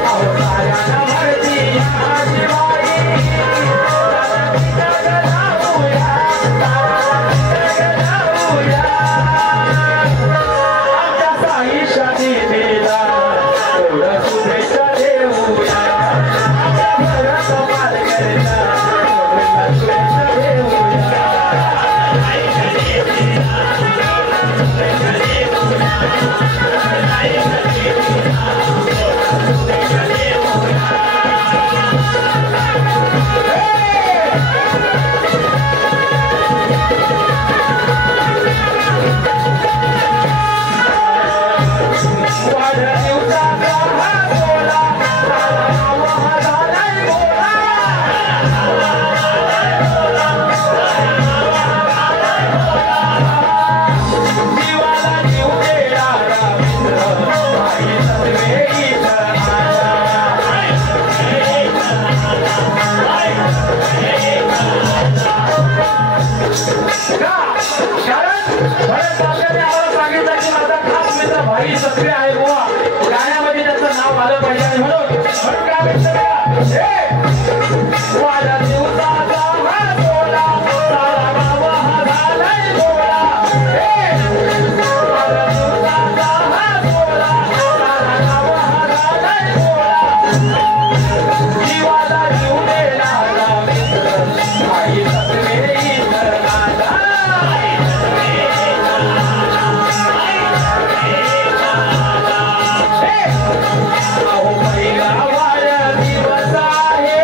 अहो साऱ्याला म्हणती आजीबाई आमच्या साई शादी दिला एवढं शुभेच्छा देऊया भाई सक्रिय आहे बुवा गाण्यामध्ये त्याचं नाव आलं पाहिजे म्हणून काय वाला दिवसाचा हा सोला सारा बाबा हा झालाय गोळा वाला दिवसाचा हा सोला सारा बाबा हा झालाय गोळा जीवाला जीव देणारा मित्र भाई सक्रिय अहो पहिला वाढदिवस आहे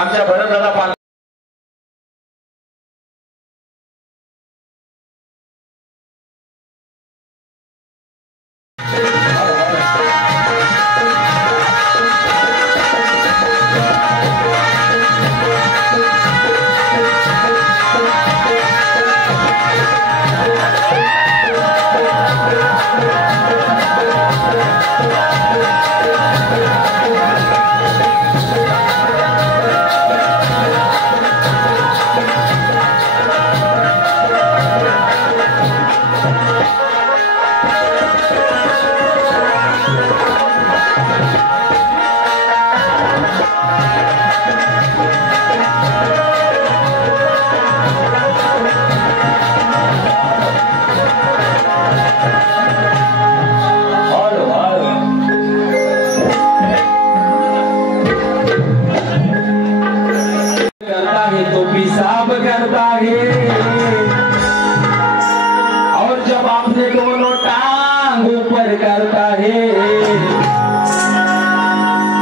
आमच्या भरतदादा पाल करता है और जब आपने दोनों टांग ऊपर करता है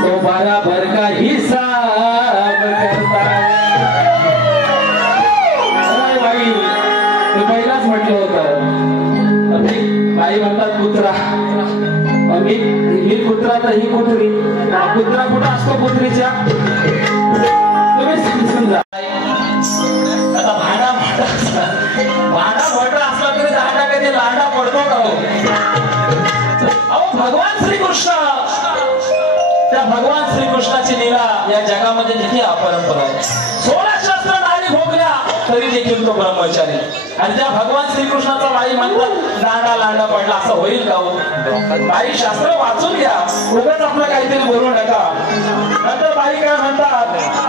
तो बराबर का हिसाब करता है। बाई तू पहिलाच म्हटलं होतं बाई म्हणतात कुत्रा ही कुत्रा तर ही कुत्री कुत्रा कुठं असतो कुत्रीच्या तुम्ही समजा आता भाडा मोठा असला तरी दांडा कधी लांडा पडतो का अहो भगवान श्रीकृष्ण त्या भगवान श्रीकृष्णाची लीला या जगामध्ये किती अपरंपरा आहे 16 शस्त्र नाडी भोगल्या तरी देखील तो ब्रह्मचारी आणि त्या भगवान श्रीकृष्णाचा बाई म्हणतात दांडा लांडा पडला असं होईल का हो बाई शास्त्र वाचून घ्या उगाच आपलं काहीतरी बोलू नका नंतर बाई काय म्हणतात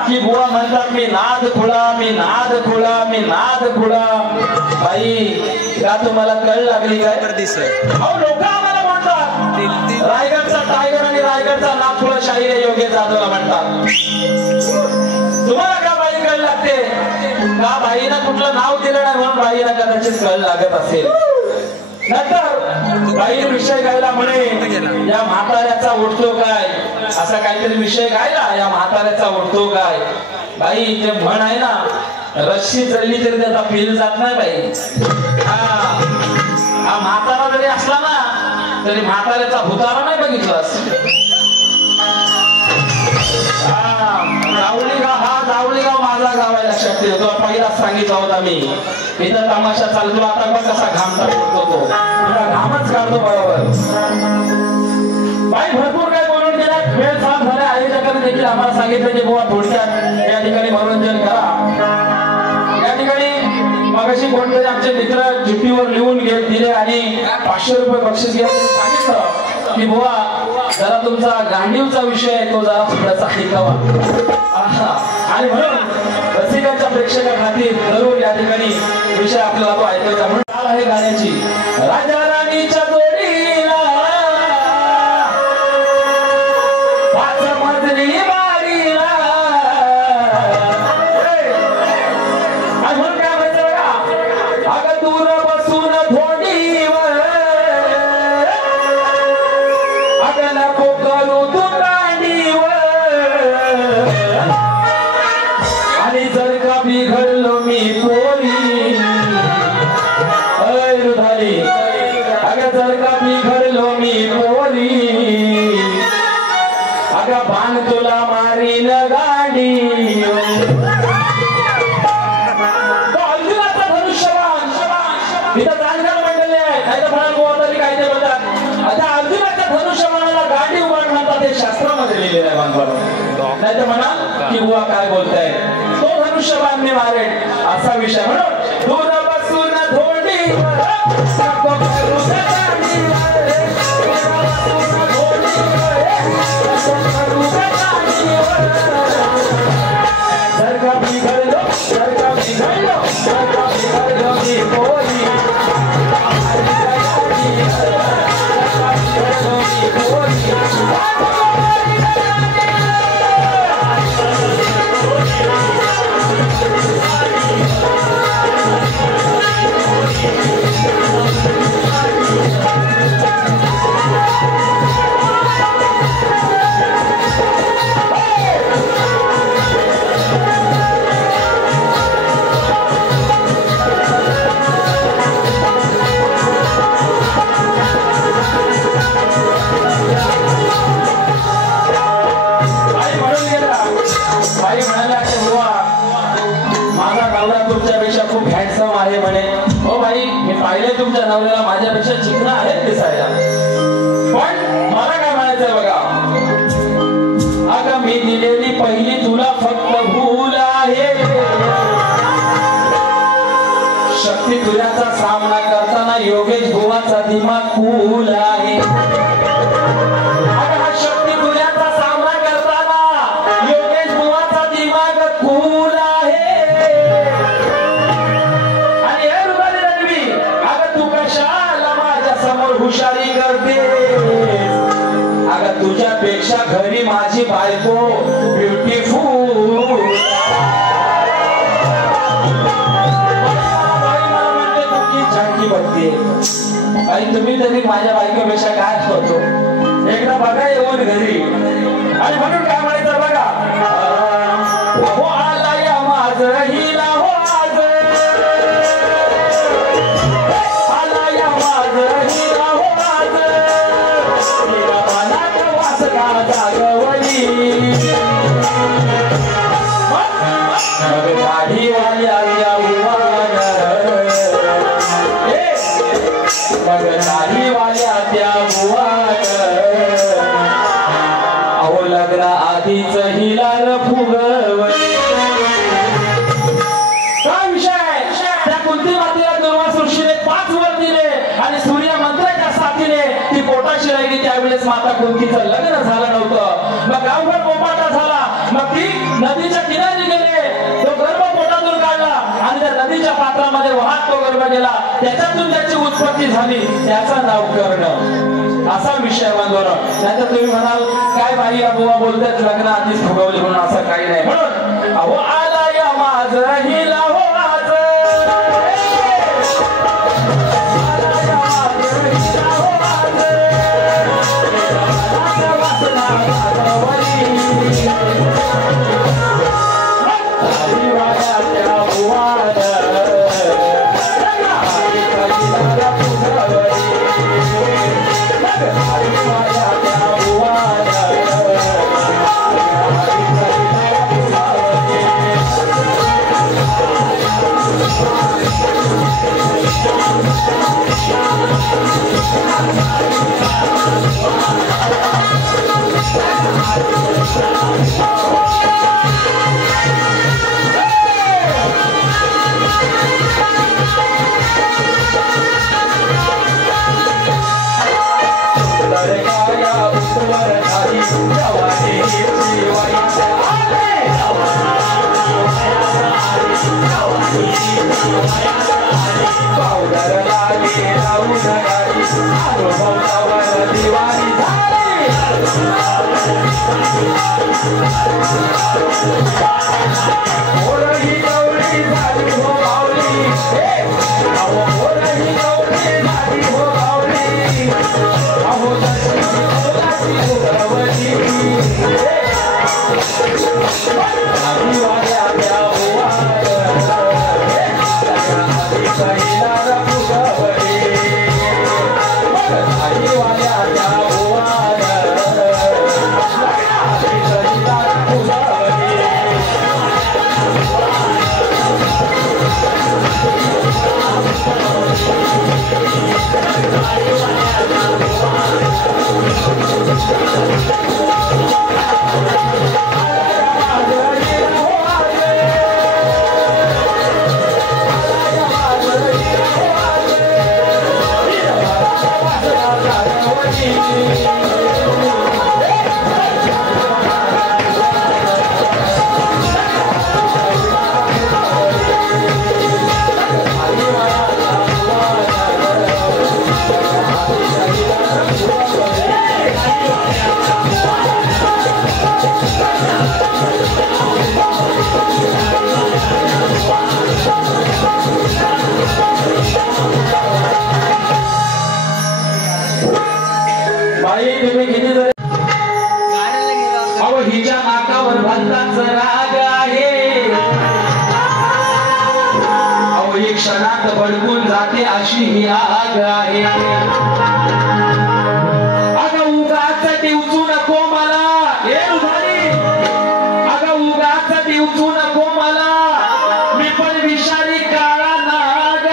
की बुवा म्हणतात मी नाद खुळा मी नाद खुळा मी नाद खुळा बाई का तुम्हाला कळ लागली काय अहो लोक आम्हाला म्हणतात रायगडचा टायगर आणि रायगडचा नागपुरा शाहीर योग्य जाधवला म्हणतात तुम्हाला का बाई कळ लागते का बाईनं कुठलं नाव दिलं नाही म्हणून बाईला कदाचित कळ लागत असेल नंतर बाई विषय गायला म्हणे या म्हाताऱ्याचा उठतो काय असा काहीतरी विषय गायला या म्हाताऱ्याचा उठतो काय बाई ते म्हण आहे ना रस्सी चढली तरी त्याचा फील जात नाही बाई हा म्हातारा जरी असला ना तरी म्हाताऱ्याचा भुतारा नाही बघितलास जावळीगाव माझा गाव आहे लक्षात ठेव तुला पहिलाच सांगितलं होता मी इथं तमाशा चालतो आता बघ कसा घामटा पडतो तो घामच काढतो बरोबर बाई भरपूर काय बोलून गेला वेळ फार झाला आयोजकांनी देखील आम्हाला सांगितलं की बुवा थोडक्यात या ठिकाणी मनोरंजन करा या ठिकाणी मगाशी कोणतरी आमचे मित्र चिठ्ठीवर लिहून दिले आणि 500 रुपये बक्षीस घ्यायला सांगितलं की बुवा जरा तुमचा गांडीवचा विषय आहे तो जरा थोडासा ऐकावा आणि म्हणून रसिकांच्या प्रेक्षकांसाठी जरूर या ठिकाणी विषय आपल्याला तो ऐकायचा म्हणून आहे गाण्याची राजा राणीच्या जोडीला 5 मजली बारीला आणि म्हणून काय म्हणायचं बघा अगं दूर बसून थोडीवर अगं नको करू तू गांडीवर आणि जर का बिघडलो मी पोरी रुधारी अगं जर का बिघडलो मी पोरी अगं बाण तुला मारीन गाडी अर्जुनाचा धनुष्यबाण तिथं जाणकार मंडळी आहे नाही तर म्हणाल गोवा तरी काय ते बोलतात आता अर्जुनाच्या धनुष्यबाणाला गाडी उभार म्हणतात ते शास्त्रामध्ये लिहिलेलं आहे बांधवाला नाही तर म्हणाल की बुवा काय बोलताय तो धनुष्यबाण मी मारेन असा विषय म्हणून दूर बसून थोडी जर का बिघडलो मी पोरी आहे म्हणे. हो बाई, मी पाहिले तुमच्या नवऱ्याला माझ्यापेक्षा चिकना आहे दिसायला, पण मला काय म्हणायचंय बघा. अगं मी दिलेली पहिली तुला फक्त भूल आहे. शक्ती तुझ्याचा सामना करताना योगेश बुवाचा दिमाग कूल आहे. अगं शक्ती तुझ्याचा सामना करताना योगेश बुवाचा दिमाग कूल आहे. आणि हे रुपाली रणवी, अगं तू कशाला माझ्या समोर हुशारी करते. अगं तुझ्यापेक्षा घरी माझी बायको ब्युटिफुल. आई तुम्ही तरी माझ्या बायकोपेक्षा काय होतो, एकदा बघा येऊन घरी. आणि म्हणून काय म्हणायचं बघा, हो आला या माझ हिला हो आज, आला या माझ हिला हो आज, तिला मनात वास का जागवली. गाडीवाली आल्या मग गाडीवाल्या त्या बुवान, अहो लग्न आधीच हिला फुगवली. काय विषय, त्या कुंती मातेला दुर्वास ऋषीने 5 वर दिले आणि सूर्य मंत्राच्या साथीने ती पोटाशी राहिली. त्यावेळेस माता कुंतीचं लग्न झालं नव्हतं. मग गावभर पोपाटा झाला. मग ती नदीच्या किनारी गेले, तो गर्भ पोटातून काढला आणि त्या नदीच्या पात्रामध्ये वाहत तो गर्भ गेला. त्याच्यातून त्याची उत्पत्ती झाली, त्याचं नाव कर्ण. असा विषय बांधवला. नाहीतर तुम्ही म्हणाल काय बाई बुवा बोलतात लग्न आधीच फुगवली म्हणून, असं काही नाही. म्हणून अहो आला या माझ हिला हो आज, हिच्या नाकावर भक्तांचा राग आहे. अहो एक क्षणात भडकून जाते अशी ही आग आहे. अगं उगाच टिवचू नको मला, हे रुधारी. अगं उगाच टिवचू नको मला, मी पण विषारी काळा नाग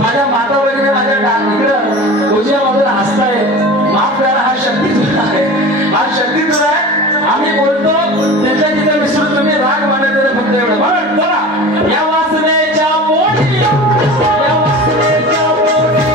माझ्या माता वगैरे माझ्या इकडं उजव्या बाजूला हसताय. माफ करा, हा शक्ती तुला आहे, हा शक्ती तुला आहे. आम्ही बोलतो त्याच्या तिथे विसरून तुम्ही राग मानत फक्त एवढं म्हणून चला. या वासनेच्या पोटी, या वासनेच्या पोटी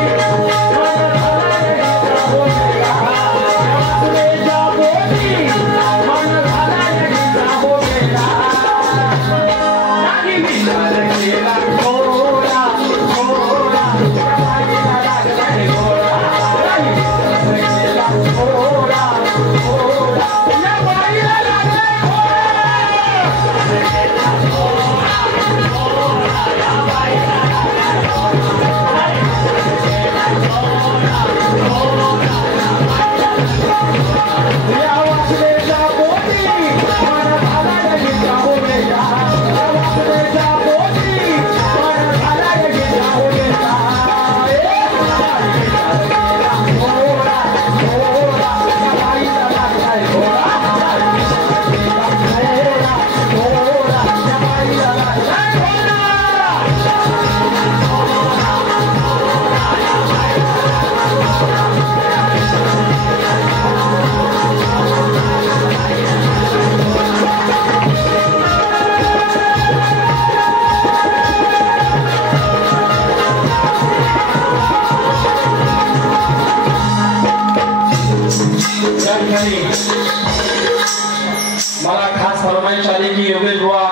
मला खास फरमाईश आली की योगेश बुवा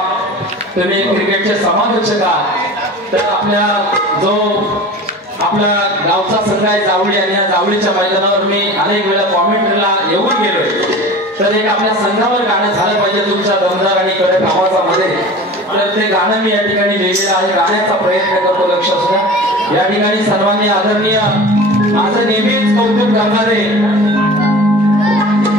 तुम्ही क्रिकेटचे समालोचक आहात, तर आपल्या जो आपला गावचा संघ आहे जावळी, आणि या जावळीच्या मैदानावर मी अनेक वेळा कॉमेंट्रीला येऊन गेलोय. तर एक आपल्या संघावर गाणं झालं पाहिजे तुमच्या दमदार आणि कडक आवाजामध्ये. तर ते गाणं मी या ठिकाणी लिहिलेलं आहे, गाण्याचा प्रयत्न करतो. लक्ष असू द्या. या ठिकाणी सर्वांनी आदरणीय माझं नेहमीच कौतुक करणारे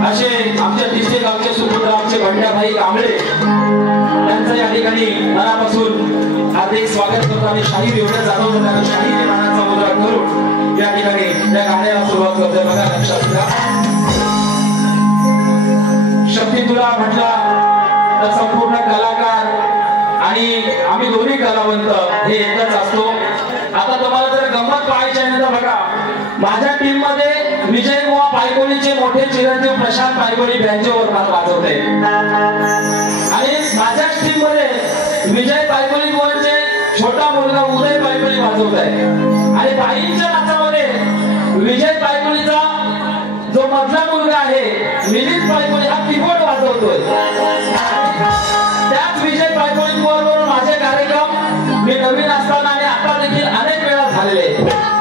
असे आमच्या तिसरे गावचे सुपुत्र आमचे भंड्याभाई कांबळे त्यांचं या ठिकाणी मनापासून हार्दिक स्वागत करतो. आणि शाहीर एवढं जाणवतो त्यांना शाहीर गाण्याचा मुद्रा करून या ठिकाणी त्या गाण्याला सुरुवात करतोय. बघा लक्षात घ्या. शक्ती तुला म्हटला तर संपूर्ण कलाकार आणि आम्ही दोन्ही कलावंत हे एकच असतो. आता तुम्हाला जर गंमत पाहायची आहे तर बघा, माझ्या टीम मध्ये विजय बुवा पायकोलीचे मोठे चिरंजीव प्रशांत पायकोली बँजोवर वाजवते, आणि माझ्या टीम मध्ये विजय पायकोली बुवांचे छोटा मुलगा उदय पायकोली वाजवत आहे, आणि बाईंच्या नाचामध्ये विजय पायकोलीचा जो मधला मुलगा आहे मिलिंद पायकोली हा कीबोर्ड वाजवतोय. त्याच विजय पायकोली बुवांवर माझे कार्यक्रम मी नवीन असताना आणि आता देखील अनेक वेळा झालेले.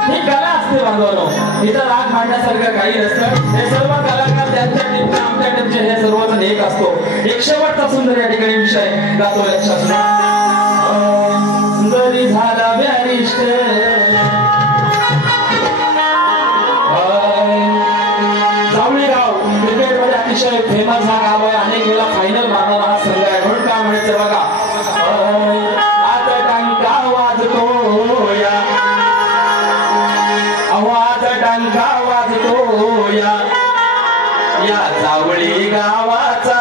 ही कला असते बांधवांनो, इथं राग मांडण्यासारखं काही नसतं. हे सर्व कलाकार त्यांच्या टीमचे आमच्या टीमचे हे सर्वजण एक असतो. एक शेवटचा सुंदर या ठिकाणी विषय गातो. लक्षात जरी झाला बॅरिस्टर जावळी गाव क्रिकेट मध्ये अतिशय फेमस हा गाव आहे. अनेक वेळा फायनल मारणारा हा संघ आहे. म्हणून काय म्हणायचं बघा, डंका वाजतो या जावळी गावाचा.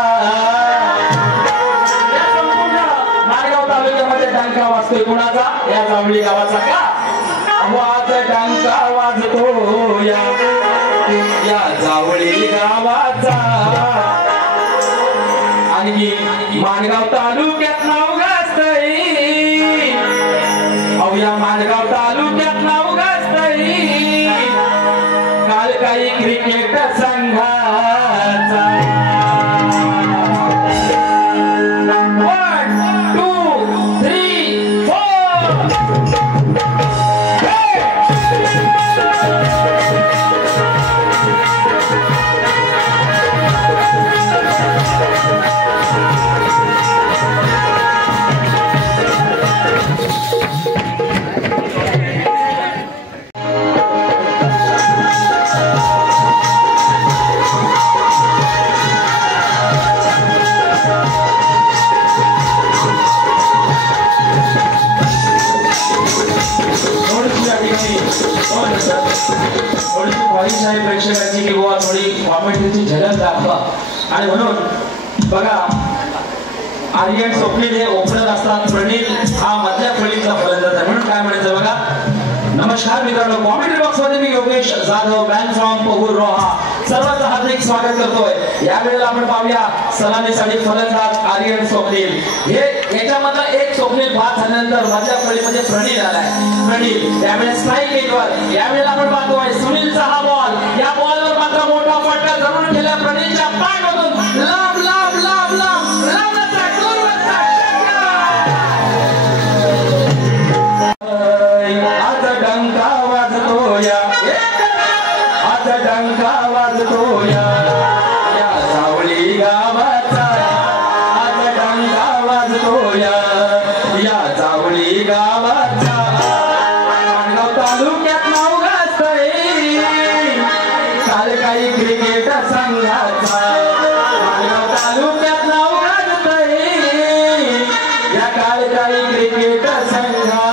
नायगाव तालुक्यामध्ये डंका वाजतोय कुणाचा? या जावळी गावाचा का? वाज डंका वाजतो या जावळी गावाचा. आणि माणगाव तालुक्यात नाव गाजतय, अहो या माणगाव तालुक्यात नाव गाजतय काल काही क्रिकेट संघाचा. 1 2 3 4 प्रेक्षकांची किंवा थोडी कॉमेंट्रीची झलक दाखवा. आणि म्हणून बघा, आर्यन स्वप्नील हे ओपनर असतात, प्रणील हा मधल्या फळीचा फलंदाज आहे. म्हणून काय म्हणायचं बघा, नमस्कार मित्रांनो, कॉमेडी बॉक्स मध्ये मी योगेश जाधव मॅन फ्रॉम पहूर रोहा सर्वांचं हार्दिक स्वागत करतोय। या वेळेला आपण पाहूया सलामीसाठी फलंदाज आर्यन स्वप्नील। हे याच्यामधला एक स्वप्नील बाद झाल्यानंतर मधल्या फळीमध्ये प्रणील आलाय। प्रणील त्यावेळेस स्ट्राईक गेटवर यावेळेला आपण पाहतोय सुनीलचा हा बॉल, या बॉलवर मात्र मोठा फटका जरूर केला प्रणीलच्या पाठमधून लांब लांब लांब लांब लांबचा दूरवरचा आज डंका वाजतोया, आज डंका वाजतोया या जावळी गावाचा, आज डंका वाजतोया या जावळी गावाचा। माणगाव तालुक्यात नाव गाजतंय काल काही क्रिकेट संघाचा, माणगाव तालुक्यात नाव गाजतंय या काल काही क्रिकेट संघाचा।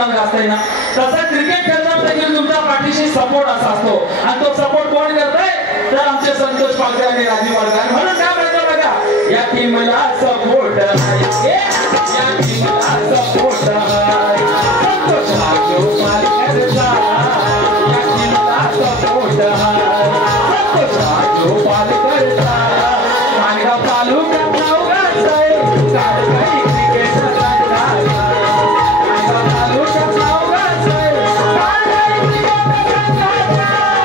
कोणाला गाजता येईना तसा क्रिकेट खेळताना देखील तुमच्या पाठीशी सपोर्ट असा असतो आणि तो सपोर्ट कोण करतोय तर आमचे संतोष पालकर आणि राजीव पालकर म्हणून काय म्हणतो बघा या टीमला सपोर्ट आहे या टीमला सपोर्ट आहे संतोष राजीव पालकरचा या टीमला सपोर्ट आहे संतोष राजीव पालकरचा मानगाव तालुका नावगाचा कारखाई क्रिकेट संघाचा मानगाव तालुका नावगाचा कारखाई क्रिकेट संघाचा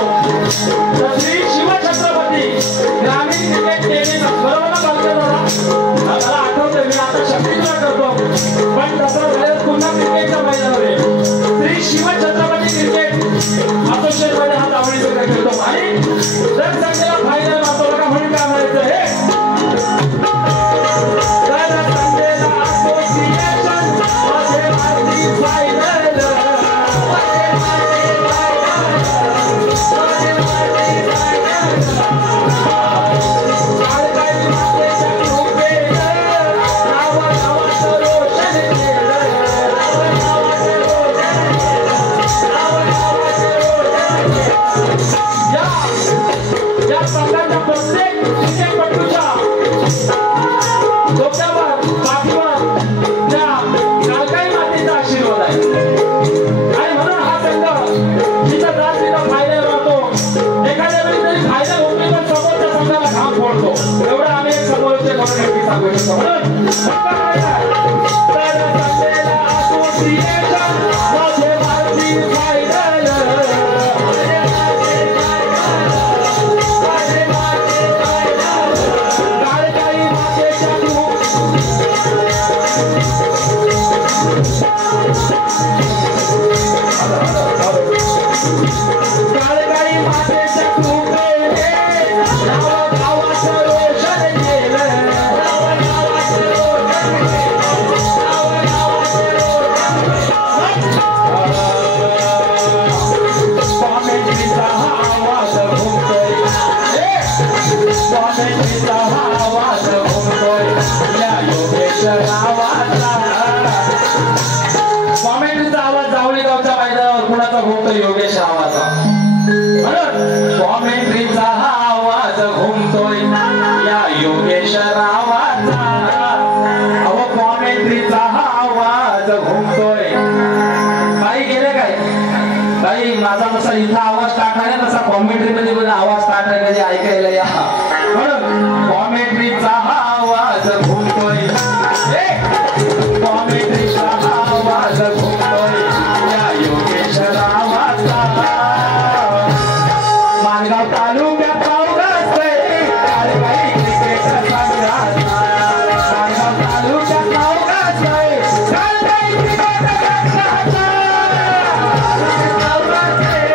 श्री शिवछत्रपती ग्रामीण क्रिकेट टेनिस बरोबर ना पालकर मला आठवतंय मी आता शक्तीला करतो पण तसं झालं पुन्हा क्रिकेटच्या मैदानावर श्री शिवछत्रपती क्रिकेट असोसिएशन मध्ये हा धावणीचा खेळ खेळतो आणि जर संघाला फायनल मारतो का म्हणून काय म्हणायचं हे तर संघाला असोसिएशन मध्ये मारती फायनल या संघाच्या प्रत्येक क्रिकेटपटूच्या डोक्यावर पाठीवर त्या कालकाई मातेचा आशीर्वाद आहे आणि म्हणून हा संघ जिथं जात तिथं फायनल राहतो एखाद्या वेळी तरी फायनल होत नाही पण समोरच्या संघाला घाम फोडतो एवढं आम्ही एक समोरचे म्हणून नक्की सांगू शकतो म्हणून मध्ये भारती फायनल कॉमेंट्रीचा आवाज जावळी गावच्या मैदानावर कुणाचा घुमतो योगेश रावाचा म्हणून कॉमेंट्रीचा हा आवाज घुमतोय या योगेश रावाचा अहो कॉमेंट्रीचा हा आवाज घुमतोय काही गेले काय काही माझा जसा इथं आवाज टाकणार तसा कॉमेंट्री मध्ये पण आवाज टाकणार कधी ऐकायला या म्हणून कॉमेंट्रीचा हा आवाज घुमतोय कॉमेंट्रीचा हा आवाज घुमतोय या योगेश रावाचा मानगाव तालुक्यात नावगाजतंय कारखाई क्रिकेट संघाचा मानगाव तालुक्यात नावगाजतंय कारखाई क्रिकेट संघाचा नावगाजतंय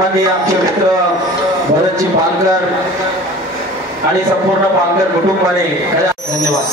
सन्माननीय आमचे मित्र भरतजी पालकर आणि संपूर्ण पालकर कुटुंबाने धन्यवाद.